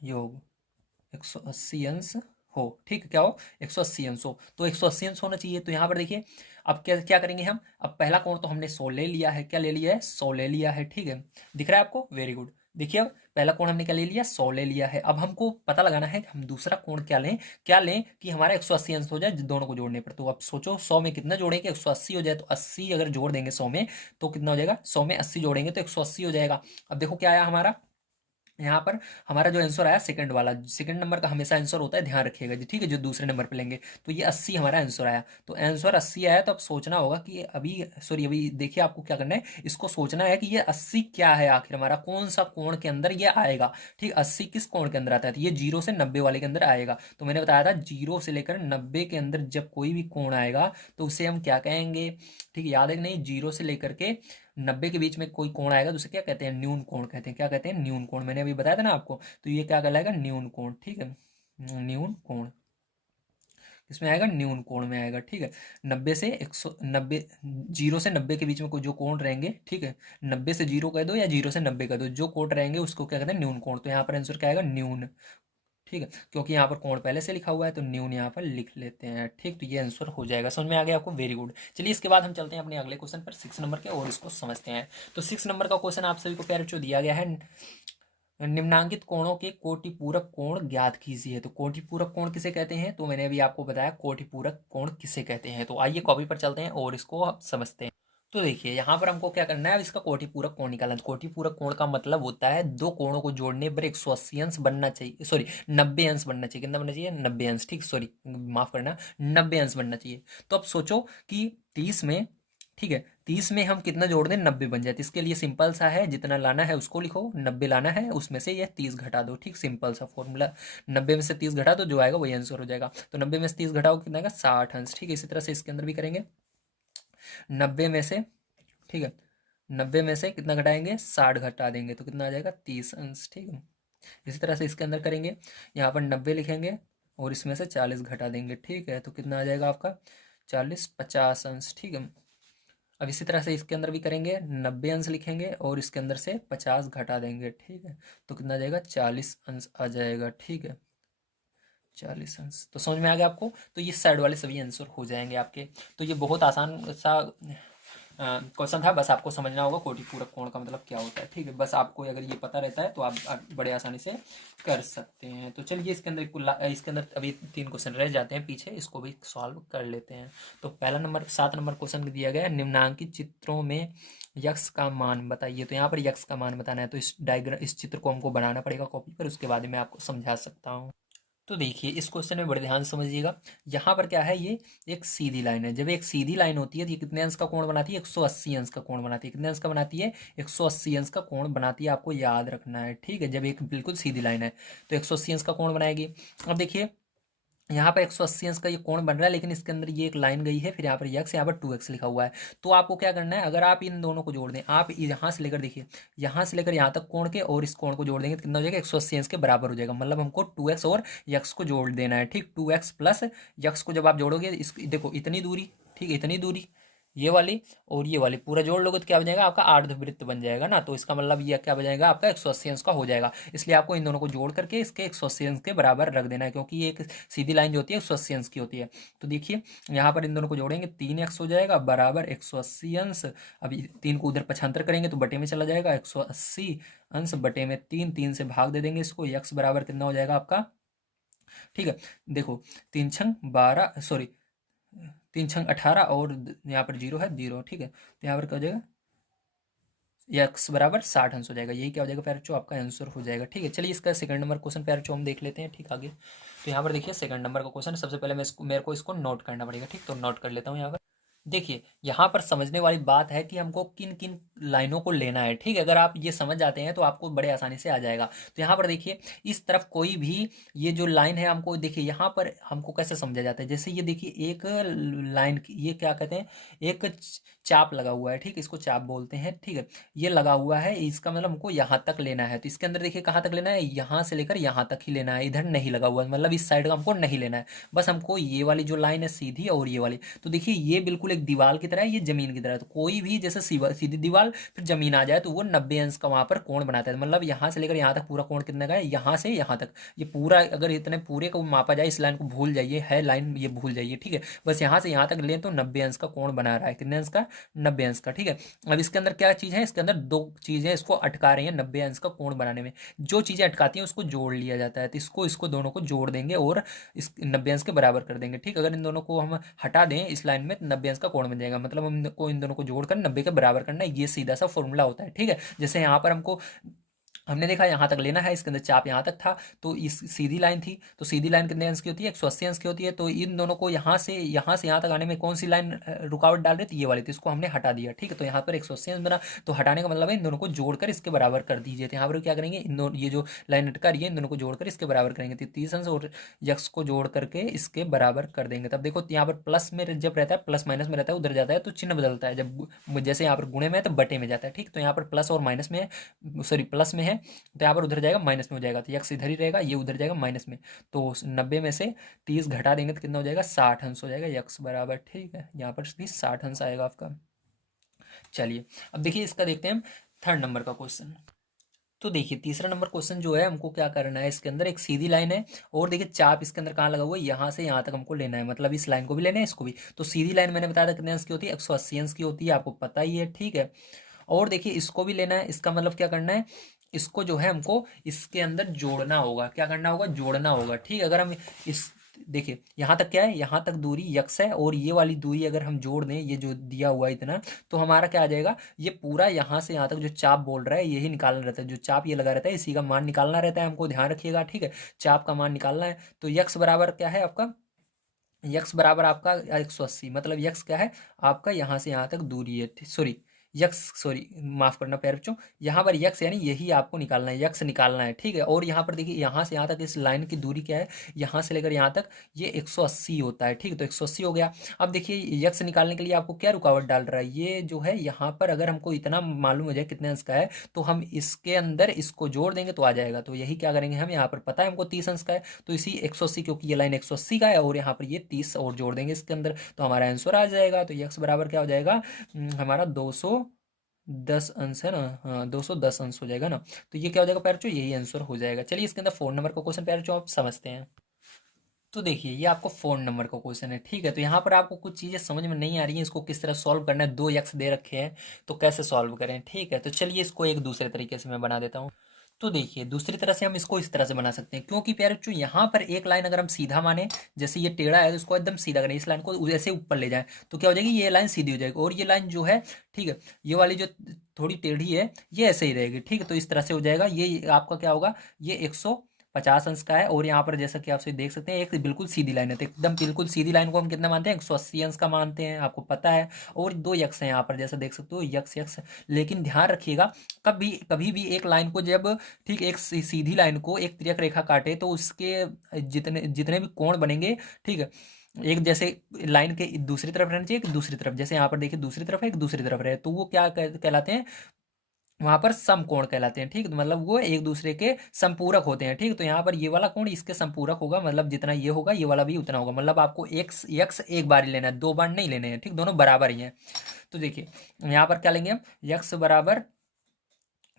योग 180 अंश हो, ठीक है, क्या हो 180 अंश हो, तो 180 अंश होना चाहिए। तो यहाँ पर देखिए अब क्या क्या करेंगे हम, अब पहला कोण तो हमने 100 ले लिया है, क्या ले लिया है 100 ले लिया है, ठीक है, दिख रहा है आपको, वेरी गुड। देखिए अब पहला कोण हमने क्या ले लिया 100 ले लिया है। अब हमको पता लगाना है कि हम दूसरा कोण क्या लें, क्या लें कि हमारा 180 अंश हो जाए दोनों को जोड़ने पर। तो अब सोचो 100 में कितना जोड़ेंगे, 180 हो जाए, तो 80 अगर जोड़ देंगे 100 में तो कितना हो जाएगा, 100 में 80 जोड़ेंगे तो 180 हो जाएगा। अब देखो क्या आया हमारा, यहाँ पर हमारा जो आंसर आया सेकंड वाला, सेकंड नंबर का हमेशा आंसर होता है, ध्यान रखिएगा जी, ठीक है, जो दूसरे नंबर पे लेंगे। तो ये 80 हमारा आंसर आया, तो आंसर 80 आया, तो अब सोचना होगा कि अभी सॉरी अभी देखिए आपको क्या करना है, इसको सोचना है कि ये 80 क्या है, आखिर हमारा कौन सा कोण के अंदर ये आएगा, ठीक। 80 किस कोण के अंदर आता है, तो ये 0 से 90 वाले के अंदर आएगा। तो मैंने बताया था 0 से लेकर 90 के अंदर जब कोई भी कोण आएगा तो उसे हम क्या कहेंगे, ठीक, याद है कि नहीं, 0 से लेकर के 90 के बीच में कोई कोण आएगा तो उसे क्या कहते हैं, न्यून कोण कहते हैं। क्या कहते हैं, न्यून कोण, मैंने अभी बताया था ना आपको। तो ये क्या कहलाएगा, न्यून कोण, ठीक है, न्यून कोण इसमें आएगा, न्यून कोण में आएगा, ठीक है। 90 से 190, 0 से 90 के बीच में कोई जो कोण रहेंगे, ठीक है, 90 से 0 कह दो या 0 से 90 कह दो, जो कोण रहेंगे उसको क्या कहते हैं, न्यून कोण। तो यहाँ पर आंसर क्या आएगा, न्यून, ठीक है, क्योंकि यहाँ पर कोण पहले से लिखा हुआ है तो न्यून यहाँ पर लिख लेते हैं, ठीक। तो ये आंसर हो जाएगा, समझ में आ गया आपको, वेरी गुड। चलिए इसके बाद हम चलते हैं अपने अगले क्वेश्चन पर 6 नंबर के, और इसको समझते हैं। तो 6 नंबर का क्वेश्चन आप सभी को प्यारे बच्चों दिया गया है, निम्नांकित कोणों के कोटिपूरक कोण ज्ञात कीजिए। तो कोटिपूरक कोण किसे कहते हैं, तो मैंने अभी आपको बताया कोटिपूरक कोण किसे कहते हैं। तो आइए कॉपी पर चलते हैं और इसको आप समझते हैं। तो देखिए यहाँ पर हमको क्या करना है, अब इसका कोटिपूरक कोण निकालना है। कोटिपूरक कोण का मतलब होता है दो कोणों को जोड़ने पर 180 अंश बनना चाहिए, सॉरी 90 अंश बनना चाहिए। कितना बनना चाहिए, 90 अंश, ठीक, सॉरी माफ करना, 90 अंश बनना चाहिए। तो अब सोचो कि 30 में, ठीक है, 30 में हम कितना जोड़ दें, 90 बन जाए। तो इसके लिए सिंपल सा है, जितना लाना है उसको लिखो, 90 लाना है, उसमें से ये 30 घटा दो, ठीक, सिंपल सा फॉर्मूला। 90 में से 30 घटा दो, जो आएगा वही आंसर हो जाएगा। तो 90 में से 30 घटाओ कितना आएगा, 60 अंश, ठीक है। इसी तरह से इसके अंदर भी करेंगे, 90 में से, ठीक है, 90 में से कितना घटाएंगे, 60 घटा देंगे तो कितना आ जाएगा, 30 अंश, ठीक है। इसी तरह से इसके अंदर करेंगे, यहाँ पर 90 लिखेंगे और इसमें से 40 घटा देंगे, ठीक है, तो कितना आ जाएगा आपका 40, 50 अंश, ठीक है। अब इसी तरह से इसके अंदर भी करेंगे, 90 अंश लिखेंगे और इसके अंदर से 50 घटा देंगे, ठीक है, तो कितना आ जाएगा, 40 अंश आ जाएगा, ठीक है, 40 अंश। तो समझ में आ गया आपको। तो ये साइड वाले सभी आंसर हो जाएंगे आपके। तो ये बहुत आसान सा क्वेश्चन था। बस आपको समझना होगा कोटि पूरक कोण का मतलब क्या होता है, ठीक है। बस आपको अगर ये पता रहता है तो आप बड़े आसानी से कर सकते हैं। तो चलिए इसके अंदर इसके अंदर अभी 3 क्वेश्चन रह जाते हैं पीछे, इसको भी सॉल्व कर लेते हैं। तो पहला नंबर 7 नंबर क्वेश्चन दिया गया है, निम्नांकित चित्रों में यक्स का मान बताइए। तो यहाँ पर यक्स का मान बताना है, तो इस चित्र को हमको बनाना पड़ेगा कॉपी पर, उसके बाद मैं आपको समझा सकता हूँ। तो देखिए इस क्वेश्चन में बड़े ध्यान से समझिएगा। यहाँ पर क्या है, ये एक सीधी लाइन है। जब एक सीधी लाइन होती है तो ये कितने अंश का कोण बनाती है, 180 अंश का कोण बनाती है। कितने अंश का बनाती है, 180 अंश का कोण बनाती है, आपको याद रखना है, ठीक है। जब एक बिल्कुल सीधी लाइन है तो 180 अंश का कोण बनाएगी। अब देखिए यहाँ पर 180 अंश का ये कोण बन रहा है, लेकिन इसके अंदर ये एक लाइन गई है, फिर यहाँ पर यक्स, यहाँ पर 2x लिखा हुआ है। तो आपको क्या करना है, अगर आप इन दोनों को जोड़ दें, आप यहाँ से लेकर देखिए, यहाँ से लेकर यहाँ तक कोण के और इस कोण को जोड़ देंगे तो कितना हो जाएगा, 180 अंश के बराबर हो जाएगा। मतलब हमको 2x और यक्स को जोड़ देना है, ठीक। 2x प्लस यक्स को जब आप जोड़ोगे, इस देखो इतनी दूरी, ठीक है, इतनी दूरी ये वाली और ये वाली पूरा जोड़ लोगे तो क्या बन जाएगा, आपका अर्धवृत्त बन जाएगा ना। तो इसका मतलब ये क्या बन जाएगा, आपका 180 अंश का हो जाएगा। इसलिए आपको इन दोनों को जोड़ करके इसके 180 अंश के बराबर रख देना है, क्योंकि ये एक सीधी लाइन जो होती है 180 अंश की होती है। तो देखिए यहाँ पर इन दोनों को जोड़ेंगे, 3x हो जाएगा बराबर 180 अंश। अभी 3 को उधर पक्षांतर करेंगे तो बटे में चला जाएगा, 180 अंश बटे में 3, 3 से भाग दे देंगे इसको, यक्स बराबर कितना हो जाएगा आपका, ठीक है। देखो 3 छंग 12, सॉरी 3 छंग 18 और यहाँ पर 0 है, 0, ठीक है। तो यहाँ पर क्या हो जाएगा, यक्स बराबर 60 अंश हो जाएगा। यही क्या हो जाएगा प्यारे बच्चों, आपका आंसर हो जाएगा, ठीक है। चलिए इसका सेकंड नंबर क्वेश्चन प्यारे बच्चों हम देख लेते हैं, ठीक आगे। तो यहाँ पर देखिए सेकंड नंबर का क्वेश्चन, सबसे पहले मेरे को इसको नोट करना पड़ेगा, ठीक। तो नोट कर लेता हूँ यहाँ पर। देखिए यहाँ पर समझने वाली बात है कि हमको किन किन लाइनों को लेना है, ठीक है। अगर आप ये समझ जाते हैं तो आपको बड़े आसानी से आ जाएगा। तो यहाँ पर देखिए इस तरफ कोई भी ये जो लाइन है, हमको देखिए यहाँ पर हमको कैसे समझा जाता है, जैसे ये देखिए एक लाइन, ये क्या कहते हैं, एक चाप लगा हुआ है, ठीक, इसको चाप बोलते हैं, ठीक है। ये लगा हुआ है, इसका मतलब हमको यहाँ तक लेना है। तो इसके अंदर देखिए कहाँ तक लेना है, यहाँ से लेकर यहाँ तक ही लेना है, इधर नहीं लगा हुआ है, मतलब इस साइड का हमको नहीं लेना है। बस हमको ये वाली जो लाइन है सीधी और ये वाली, तो देखिए ये बिल्कुल एक दीवार की तरह है, ये जमीन की तरह है। तो कोई भी जैसे सीधी दीवार फिर जमीन आ जाए तो वो 90 अंश का वहां पर कोण बनाता है। मतलब यहाँ से लेकर यहाँ तक पूरा कोण कितने का है, यहाँ से यहाँ तक, ये पूरा अगर इतने पूरे को मापा जाए, इस लाइन को भूल जाइए, है लाइन ये भूल जाइए, ठीक है। बस यहाँ से यहाँ तक लें तो 90 अंश का कोण बना रहा है। कितने अंश का, 90 अंश का, ठीक है। अब इसके अंदर क्या चीज़ है, इसके अंदर दो चीज़ें इसको अटका रही हैं 90 अंश का कोण बनाने में। जो चीज़ें अटकाती हैं उसको जोड़ लिया जाता है। तो इसको इसको दोनों को जोड़ देंगे और इस 90 अंश के बराबर कर देंगे, ठीक। अगर इन दोनों को हम हटा दें इस लाइन में तो 90 अंश का कोण बन जाएगा। मतलब हमको इन दोनों को जोड़कर 90 के बराबर करना है, ये सीधा सा फॉर्मूला होता है, ठीक है। जैसे यहाँ पर हमको हमने देखा यहाँ तक लेना है, इसके अंदर चाप यहाँ तक था, तो इस सीधी लाइन थी, तो सीधी लाइन कितने अंश की होती है, 180 अंश की होती है। तो इन दोनों को यहाँ से यहाँ तक आने में कौन सी लाइन रुकावट डाल रही थी, ये वाली, तो इसको हमने हटा दिया, ठीक है। तो यहाँ पर 180 अंश बना, तो हटाने का मतलब है इन दोनों को जोड़कर इसके बराबर कर दीजिए। तो यहाँ पर क्या करेंगे, इन दोनों ये जो लाइन अटका रही है इन दोनों को जोड़कर इसके बराबर करेंगे, तो 30 अंश और यक्स को जोड़ करके इसके बराबर कर देंगे। तब देखो यहाँ पर प्लस में जब रहता है, प्लस माइनस में रहता है, उधर जाता है तो चिन्ह बदलता है। जब जैसे यहाँ पर गुणे में है तो बटे में जाता है, ठीक। तो यहाँ पर प्लस और माइनस में है, सॉरी प्लस में है तो यहाँ पर उधर जाएगा माइनस में हो जाएगा, तो यक्स इधर ही रहेगा, ये उधर जाएगा माइनस में। तो 90 में से 30 घटा देंगे तो कितना हो जाएगा, 60 अंश हो जाएगा, यक्स बराबर, ठीक है। यहाँ पर भी 60 अंश आएगा आपका। चलिए अब देखिए इसका देखते हैं हम थर्ड नंबर का क्वेश्चन। तो देखिए तीसरा नंबर क्वेश्चन जो है, हमको क्या करना है, इसके अंदर एक सीधी लाइन है और देखिए चाप इसके अंदर कहाँ लगा हुआ है, यहाँ से यहाँ तक हमको लेना है। मतलब इस लाइन को भी लेना है, इसको भी। तो सीधी लाइन मैंने बताया था कितने अंश की होती है, 180 अंश की होती है, आपको पता ही है, ठीक है। और देखिए इसको भी लेना है, इसका मतलब क्या करना है, इसको जो है हमको इसके अंदर जोड़ना होगा। क्या करना होगा, जोड़ना होगा, ठीक। अगर हम इस देखिए यहाँ तक क्या है, यहाँ तक दूरी यक्स है और ये वाली दूरी अगर हम जोड़ दें, ये जो दिया हुआ है इतना, तो हमारा क्या आ जाएगा, ये पूरा यहाँ से यहाँ तक जो चाप बोल रहा है यही निकालना रहता है। जो चाप ये लगा रहता है इसी का मान निकालना रहता है, हमको ध्यान रखिएगा, ठीक है। चाप का मान निकालना है। तो यक्स बराबर क्या है आपका, यक्स बराबर आपका 180, मतलब यक्स क्या है आपका, यहाँ से यहाँ तक दूरी है, सॉरी यक्स, सॉरी माफ करना प्यारे बच्चों, यहाँ पर यक्स यानी यही आपको निकालना है, यक्स निकालना है, ठीक है। और यहाँ पर देखिए यहाँ से यहाँ तक इस लाइन की दूरी क्या है, यहाँ से लेकर यहाँ तक ये 180 होता है, ठीक है। तो 180 हो गया। अब देखिए यक्स निकालने के लिए आपको क्या रुकावट डाल रहा है, ये जो है यहाँ पर अगर हमको इतना मालूम हो जाए कितने अंश का है, तो हम इसके अंदर इसको जोड़ देंगे तो आ जाएगा। तो यही क्या करेंगे हम, यहाँ पर पता है हमको 30 अंश का है, तो इसी 180, क्योंकि ये लाइन 180 का है और यहाँ पर ये 30 और जोड़ देंगे इसके अंदर, तो हमारा आंसर आ जाएगा। तो यक्स बराबर क्या हो जाएगा, हमारा 210 अंश है ना, हाँ 210 अंश हो जाएगा ना। तो ये क्या हो जाएगा प्यारे बच्चों, यही आंसर हो जाएगा। चलिए इसके अंदर 4 नंबर का क्वेश्चन प्यारे बच्चों आप समझते हैं। तो देखिए ये आपको 4 नंबर का क्वेश्चन है, ठीक है। तो यहाँ पर आपको कुछ चीज़ें समझ में नहीं आ रही हैं, इसको किस तरह सॉल्व करना है। 2 x दे रखे हैं तो कैसे सॉल्व करें, ठीक है। तो चलिए इसको एक दूसरे तरीके से मैं बना देता हूँ। तो देखिए दूसरी तरह से हम इसको इस तरह से बना सकते हैं, क्योंकि प्यारे बच्चों यहाँ पर एक लाइन अगर हम सीधा माने, जैसे ये टेढ़ा है तो इसको एकदम सीधा करें, इस लाइन को ऐसे ऊपर ले जाएं तो क्या हो जाएगी, ये लाइन सीधी हो जाएगी। और ये लाइन जो है, ठीक है, ये वाली जो थोड़ी टेढ़ी है ये ऐसे ही रहेगी, ठीक है। तो इस तरह से हो जाएगा। ये आपका क्या होगा, ये 150 अंश का है। और यहाँ पर जैसा कि आप देख सकते हैं एक बिल्कुल सीधी लाइन है, तो एकदम बिल्कुल सीधी लाइन को हम कितना मानते हैं, 180 अंश का मानते हैं, आपको पता है। और 2 यक्स हैं यहाँ पर, जैसा देख सकते हो यक्स यक्स। लेकिन ध्यान रखिएगा, कभी कभी भी एक लाइन को जब, ठीक, एक सीधी लाइन को एक तिर्यक रेखा काटे तो उसके जितने जितने भी कोण बनेंगे, ठीक है, एक जैसे लाइन के दूसरी तरफ रहना चाहिए, एक दूसरी तरफ, जैसे यहाँ पर देखिए दूसरी तरफ है, एक दूसरी तरफ रहे, तो वो क्या कहलाते हैं, वहां पर समकोण कहलाते हैं, ठीक। तो मतलब वो एक दूसरे के संपूरक होते हैं, ठीक। तो यहाँ पर ये वाला कोण इसके संपूरक होगा, मतलब जितना ये होगा ये वाला भी उतना होगा। मतलब आपको एक्स यक्स एक बार ही लेना है, 2 बार नहीं लेने हैं, ठीक, दोनों बराबर ही हैं। तो देखिए यहाँ पर क्या लेंगे हम, यक्स बराबर,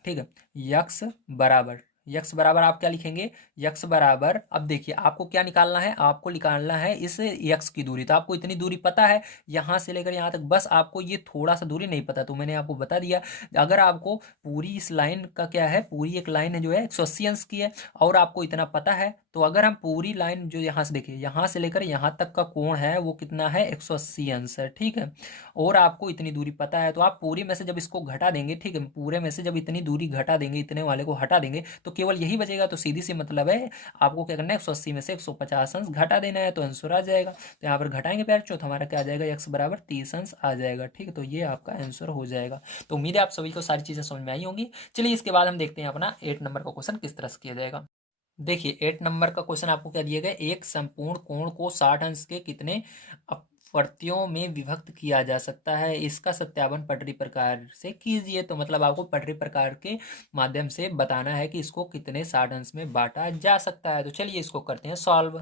ठीक है, यक्स बराबर, यक्स बराबर आप क्या लिखेंगे, यक्स बराबर, अब देखिए आपको क्या निकालना है, आपको निकालना है इस यक्स की दूरी। तो आपको इतनी दूरी पता है यहाँ से लेकर यहाँ तक, बस आपको ये थोड़ा सा दूरी नहीं पता, तो मैंने आपको बता दिया। अगर आपको पूरी इस लाइन का क्या है, पूरी एक लाइन है जो है 180 अंश की है, और आपको इतना पता है, तो अगर हम पूरी लाइन जो यहाँ से देखिए, यहाँ से लेकर यहाँ तक का कोण है वो कितना है, 180 अंश है, ठीक है। और आपको इतनी दूरी पता है, तो आप पूरे में से जब इसको घटा देंगे, ठीक है, पूरे में से जब इतनी दूरी घटा देंगे, इतने वाले को हटा देंगे, तो केवल यही बचेगा। तो सीधी सी मतलब है, आपको क्या करना है, 180 में से 150 अंश घटा देना है, तो आंसर आ जाएगा। तो यहाँ पर घटाएंगे प्यार, चौथा हमारा क्या आ जाएगा, एक्स बराबर 30 अंश आ जाएगा, ठीक है। तो ये आपका आंसर हो जाएगा। तो उम्मीद है आप सभी को सारी चीज़ें समझ में आई होंगी। चलिए इसके बाद हम देखते हैं अपना 8 नंबर का क्वेश्चन किस तरह से किया जाएगा। देखिए 8 नंबर का क्वेश्चन आपको क्या दिया गया, एक संपूर्ण कोण को 60 अंश के कितने अपवर्तियों में विभक्त किया जा सकता है, इसका सत्यापन पटरी प्रकार से कीजिए। तो मतलब आपको पटरी प्रकार के माध्यम से बताना है कि इसको कितने 60 अंश में बांटा जा सकता है। तो चलिए इसको करते हैं सॉल्व।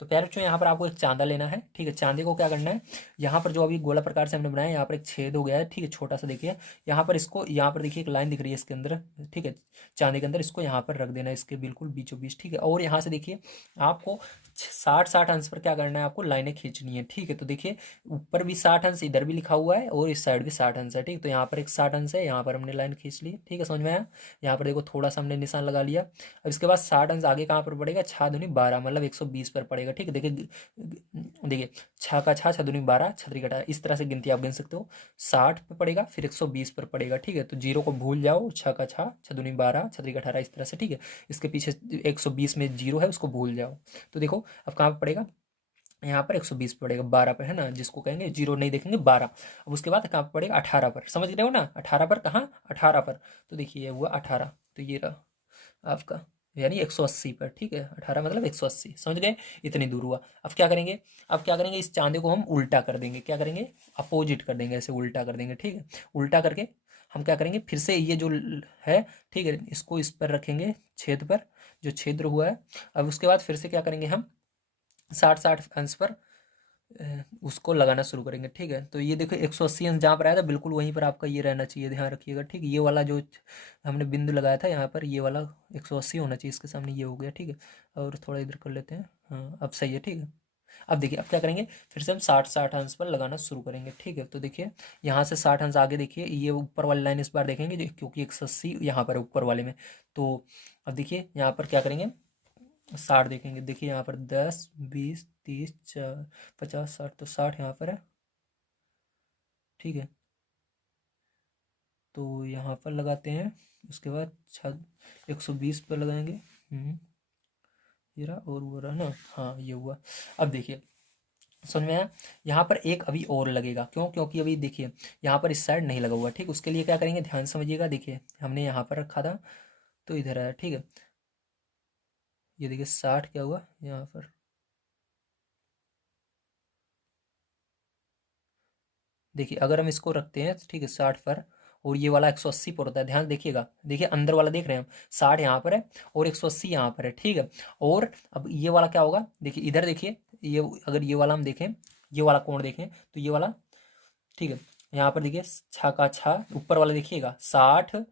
तो प्यारे बच्चों यहाँ पर आपको एक चांदा लेना है, ठीक है। चांदे को क्या करना है, यहाँ पर जो अभी गोला प्रकार से हमने बनाया है, यहाँ पर एक छेद हो गया है, ठीक है, छोटा सा देखिए। यहाँ पर इसको, यहाँ पर देखिए एक लाइन दिख रही है इसके अंदर, ठीक है, चांदी के अंदर, इसको यहाँ पर रख देना है, इसके बिल्कुल बीचों बीच, ठीक है। और यहाँ से देखिए आपको 60 अंश पर क्या करना है, आपको लाइनें खींचनी है, ठीक है। तो देखिए ऊपर भी 60 अंश, इधर भी लिखा हुआ है, और इस साइड भी 60 अंश है, ठीक। तो यहाँ पर एक 60 अंश है, यहाँ पर हमने लाइन खींच ली, ठीक है, समझ में आया। यहाँ पर देखो थोड़ा सा हमने निशान लगा लिया। अब इसके बाद 60 अंश आगे कहाँ पर पड़ेगा, 6 दूनी 12, मतलब 120 पर पड़ेगा, ठीक है। देखिए देखिए 6 का 6, 6 दूनी 12, छतरी कटा, इस तरह से गिनती आप गिन सकते हो। 60 पे पड़ेगा, फिर 120 पर पड़ेगा, ठीक है। तो जीरो को भूल जाओ, 6 का 6, 6 दूनी 12, छतरी का 18, इस तरह से, ठीक है। इसके पीछे 120 में जीरो है, उसको भूल जाओ। तो देखो अब कहाँ पर पड़ेगा, यहाँ पर 120 पे पड़ेगा, 12 पर है ना, जिसको कहेंगे जीरो नहीं देखेंगे 12। अब उसके बाद कहाँ पर पड़ेगा, 18 पर, समझ रहे हो ना, 18 पर, कहाँ, 18 पर। तो देखिए ये हुआ 18, तो ये रहा आपका, यानी 180 पर, ठीक है, 18 मतलब 180, समझ गए, इतनी दूर हुआ। अब क्या करेंगे, अब क्या करेंगे, इस चांदे को हम उल्टा कर देंगे, क्या करेंगे, अपोजिट कर देंगे, ऐसे उल्टा कर देंगे, ठीक है। उल्टा करके हम क्या करेंगे, फिर से ये जो है, ठीक है, इसको इस पर रखेंगे, छेद पर, जो छिद्र हुआ है। अब उसके बाद फिर से क्या करेंगे हम, 60 अंश पर उसको लगाना शुरू करेंगे, ठीक है। तो ये देखो 180 अंश जहाँ पर आया था, बिल्कुल वहीं पर आपका ये रहना चाहिए, ध्यान रखिएगा, ठीक है। ये वाला जो हमने बिंदु लगाया था यहाँ पर, ये वाला 180 होना चाहिए, इसके सामने ये हो गया, ठीक है। और थोड़ा इधर कर लेते हैं, हाँ अब सही है, ठीक है। अब देखिए अब क्या करेंगे, फिर से हम 60 अंश पर लगाना शुरू करेंगे, ठीक है। तो देखिए यहाँ से 60 अंश आगे देखिए, ये ऊपर वाली लाइन इस बार देखेंगे क्योंकि 180 यहाँ पर है ऊपर वाले में। तो अब देखिए यहाँ पर क्या करेंगे, 60 देखेंगे, देखिए यहाँ पर 10 20 30 50 60, तो 60 यहाँ पर है, ठीक है। तो यहाँ पर लगाते हैं, उसके बाद 120 पर लगाएंगे, ये रहा, और वो रहा ना, हाँ ये हुआ। अब देखिए समझ में आया, यहाँ पर एक अभी और लगेगा, क्यों, क्योंकि अभी देखिए यहाँ पर इस साइड नहीं लगा हुआ, ठीक। उसके लिए क्या करेंगे, ध्यान समझिएगा, देखिए हमने यहाँ पर रखा था तो इधर आया, ठीक है। ये देखिए 60 क्या हुआ यहाँ पर, देखिए अगर हम इसको रखते हैं, ठीक है, 60 पर, और ये वाला 180 पर होता है, ध्यान देखिएगा, देखिए अंदर वाला देख रहे हैं हम, 60 यहाँ पर है और 180 यहाँ पर है, ठीक है। और अब ये वाला क्या होगा, देखिए इधर देखिए, ये अगर ये वाला हम देखें, ये वाला कोण देखें, तो ये वाला, ठीक है, यहाँ पर देखिए 6 का 6, ऊपर वाला देखिएगा 60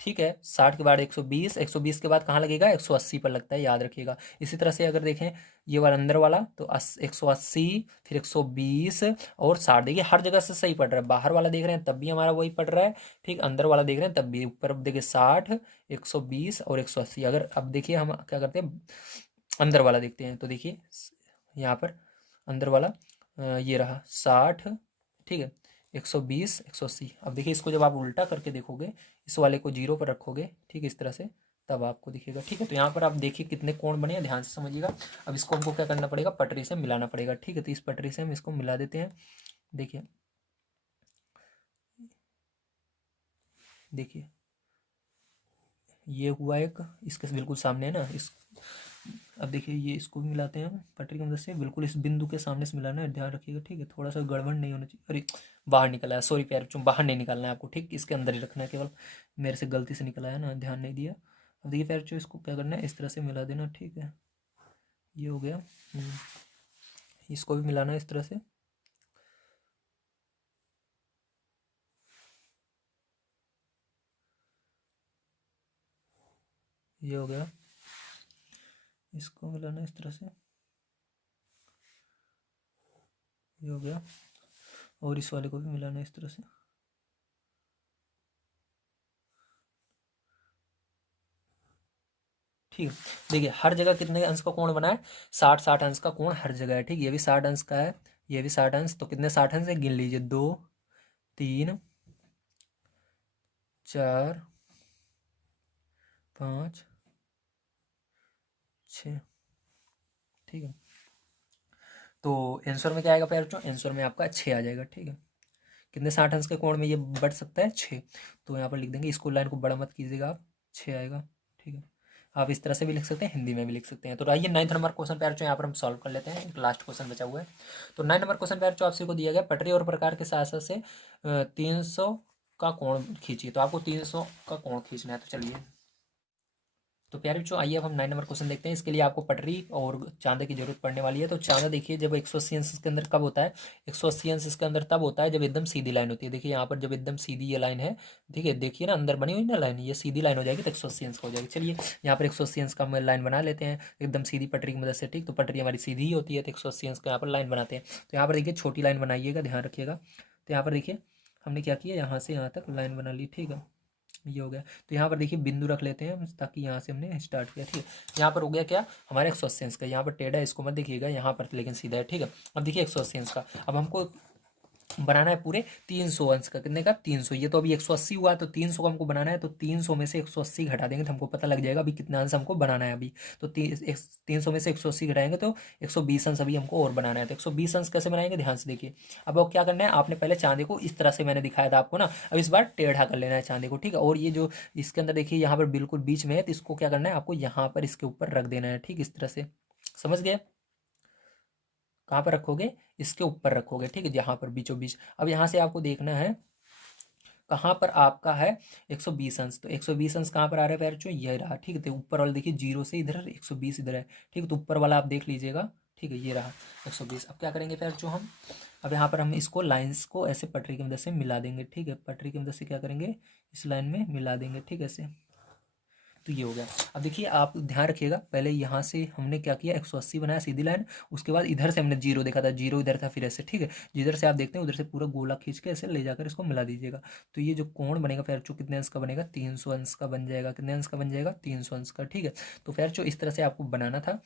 ठीक है। 60 के बाद 120, 120 के बाद कहाँ लगेगा, 180 पर लगता है, याद रखिएगा। इसी तरह से अगर देखें ये वाला अंदर वाला तो 180, फिर 120 और 60। देखिए हर जगह से सही पड़ रहा है, बाहर वाला देख रहे हैं तब भी हमारा वही पड़ रहा है, ठीक, अंदर वाला देख रहे हैं तब भी। ऊपर देखिए 60, 120 और 180। अगर अब देखिए हम क्या करते हैं, अंदर वाला देखते हैं, तो देखिए यहाँ पर अंदर वाला ये रहा 60, ठीक है, 120, 180। अब देखिए इसको जब आप उल्टा करके देखोगे, इस वाले को 0 पर रखोगे, ठीक, इस तरह से, तब आपको दिखेगा, ठीक है। तो यहाँ पर आप देखिए कितने कोण बने हैं, ध्यान से समझिएगा। अब इसको हमको क्या करना पड़ेगा, पटरी से मिलाना पड़ेगा, ठीक है। तो इस पटरी से हम इसको मिला देते हैं। देखिए देखिए ये हुआ एक, इसके बिल्कुल सामने है ना इस। अब देखिए ये इसको भी मिलाते हैं हम पटरी की मदद से, बिल्कुल इस बिंदु के सामने से मिलाना है, ध्यान रखिएगा, ठीक है। थोड़ा सा गड़बड़ नहीं होना चाहिए। अरे बाहर निकला है, सॉरी प्यार बच्चों, बाहर नहीं निकालना है आपको, ठीक, इसके अंदर ही रखना है, केवल मेरे से गलती से निकला है ना, ध्यान नहीं दिया। अब देखिए प्यार बच्चों इसको क्या करना है, इस तरह से मिला देना, ठीक है। ये हो गया। इसको भी मिलाना है इस तरह से। ये हो गया, इसको मिलाना है इस तरह से। ये हो गया, और इस वाले को भी मिलाना है इस तरह से। ठीक है। देखिए हर जगह कितने अंश का कोण बना है, 60 अंश का कोण हर जगह है, ठीक। ये भी 60 अंश का है, ये भी 60 अंश। तो कितने 60 अंश है, गिन लीजिए, 2, 3, 4, 5, 6, ठीक है। तो आंसर में क्या आएगा प्यारे बच्चों, आंसर में आपका 6 आ जाएगा, ठीक है। कितने 60 अंश के कोण में ये बढ़ सकता है, 6। तो यहाँ पर लिख देंगे, इसको लाइन को बड़ा मत कीजिएगा आप, 6 आएगा, ठीक है। आप इस तरह से भी लिख सकते हैं, हिंदी में भी लिख सकते हैं। तो आइए 9 नंबर क्वेश्चन प्यारे बच्चों यहाँ पर हम सॉल्व कर लेते हैं, एक लास्ट क्वेश्चन बचा हुआ है। तो 9 नंबर क्वेश्चन प्यारे बच्चों आपसे को दिया गया, पटरी और प्रकार के साथ साथ से 300 का कोण खींचिए। तो आपको 300 का कोण खींचना है, तो चलिए। तो प्यारे बच्चों आइए अब हम 9 नंबर क्वेश्चन देखते हैं। इसके लिए आपको पटरी और चांदे की जरूरत पड़ने वाली है। तो चांदा देखिए जब 180 अंश इसके अंदर कब होता है, 180 अंश इसके अंदर तब होता है जब एकदम सीधी लाइन होती है। देखिए यहाँ पर जब एकदम सीधी ये लाइन है, ठीक है, देखिए ना अंदर बनी हुई ना लाइन, ये सीधी लाइन हो जाएगी तो 180 अंश का हो जाएगी। चलिए यहाँ पर 180 अंश का हम लाइन बना लेते हैं एकदम सीधी पटरी की मदद से, ठीक। तो पटरी हमारी सीधी ही होती है, तो 180 अंश का यहाँ पर लाइन बनाते हैं। तो यहाँ पर देखिए छोटी लाइन बनाइएगा, ध्यान रखिएगा। तो यहाँ पर देखिए हमने क्या किया, यहाँ से यहाँ तक लाइन बना ली, ठीक है। ये हो गया। तो यहाँ पर देखिए बिंदु रख लेते हैं ताकि यहाँ से हमने स्टार्ट किया, ठीक है। यहाँ पर हो गया क्या, हमारे 180 अंश का। यहाँ पर टेढ़ा है, इसको मत देखिएगा, यहाँ पर लेकिन सीधा है, ठीक है। अब देखिए 180 अंश का, अब हमको बनाना है पूरे 300 अंश का। कितने का, 300। ये तो अभी 180 हुआ, तो 300 का हमको बनाना है। तो 300 में से 180 घटा देंगे तो हमको पता लग जाएगा अभी कितना अंश हमको बनाना है अभी। तो 300 में से 180 घटाएंगे तो 120 अंश अभी हमको और बनाना है। तो 120 अंश कैसे बनाएंगे, ध्यान से देखिए। अब वो क्या करना है, आपने पहले चांदी को इस तरह से मैंने दिखाया था आपको ना, अब इस बार टेढ़ा कर लेना है चांदी को, ठीक है। और ये जो इसके अंदर देखिए यहाँ पर बिल्कुल बीच में है, तो इसको क्या करना है, आपको यहाँ पर इसके ऊपर रख देना है, ठीक, इस तरह से। समझ गए, कहाँ पर रखोगे, इसके ऊपर रखोगे, ठीक है, जहाँ पर बीचों बीच। अब यहाँ से आपको देखना है कहाँ पर आपका है 120 अंश। तो 120 अंश कहाँ पर आ रहा है पैर बच्चों, ये रहा, ठीक है। तो ऊपर वाला देखिए 0 से इधर 120 इधर है, ठीक है। तो ऊपर वाला आप देख लीजिएगा, ठीक है, ये रहा 120। अब क्या करेंगे पैर बच्चों हम, अब यहाँ पर हम इसको लाइंस को ऐसे पटरी की मदद से मिला देंगे, ठीक है। पटरी की मदद से क्या करेंगे, इस लाइन में मिला देंगे, ठीक है, ऐसे। तो ये हो गया। अब देखिए आप ध्यान रखिएगा, पहले यहाँ से हमने क्या किया, 180 बनाया सीधी लाइन, उसके बाद इधर से हमने 0 देखा था, 0 इधर था, फिर ऐसे, ठीक है। जिधर से आप देखते हैं उधर से पूरा गोला खींच के ऐसे ले जाकर इसको मिला दीजिएगा। तो ये जो कोण बनेगा फेरचो कितने अंश का बनेगा, 300 अंश का बन जाएगा। कितने अंश का बन जाएगा, 300 अंश का, ठीक है। तो फेरचो इस तरह से आपको बनाना था।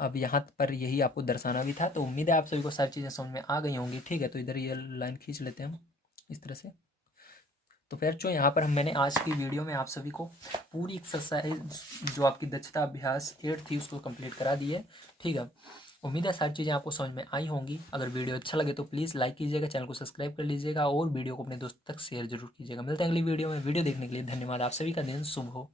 अब यहाँ पर यही आपको दर्शाना भी था। तो उम्मीद है आप सभी को सारी चीज़ें समझ में आ गई होंगी, ठीक है। तो इधर ये लाइन खींच लेते हैं हम इस तरह से। तो फिर जो यहाँ पर मैंने आज की वीडियो में आप सभी को पूरी एक्सरसाइज जो आपकी दक्षता अभ्यास 8 थी उसको कंप्लीट करा दी है, ठीक है। उम्मीद है सारी चीज़ें आपको समझ में आई होंगी। अगर वीडियो अच्छा लगे तो प्लीज़ लाइक कीजिएगा, चैनल को सब्सक्राइब कर लीजिएगा और वीडियो को अपने दोस्तों तक शेयर जरूर कीजिएगा। मिलते हैं अगली वीडियो में। वीडियो देखने के लिए धन्यवाद। आप सभी का दिन शुभ हो।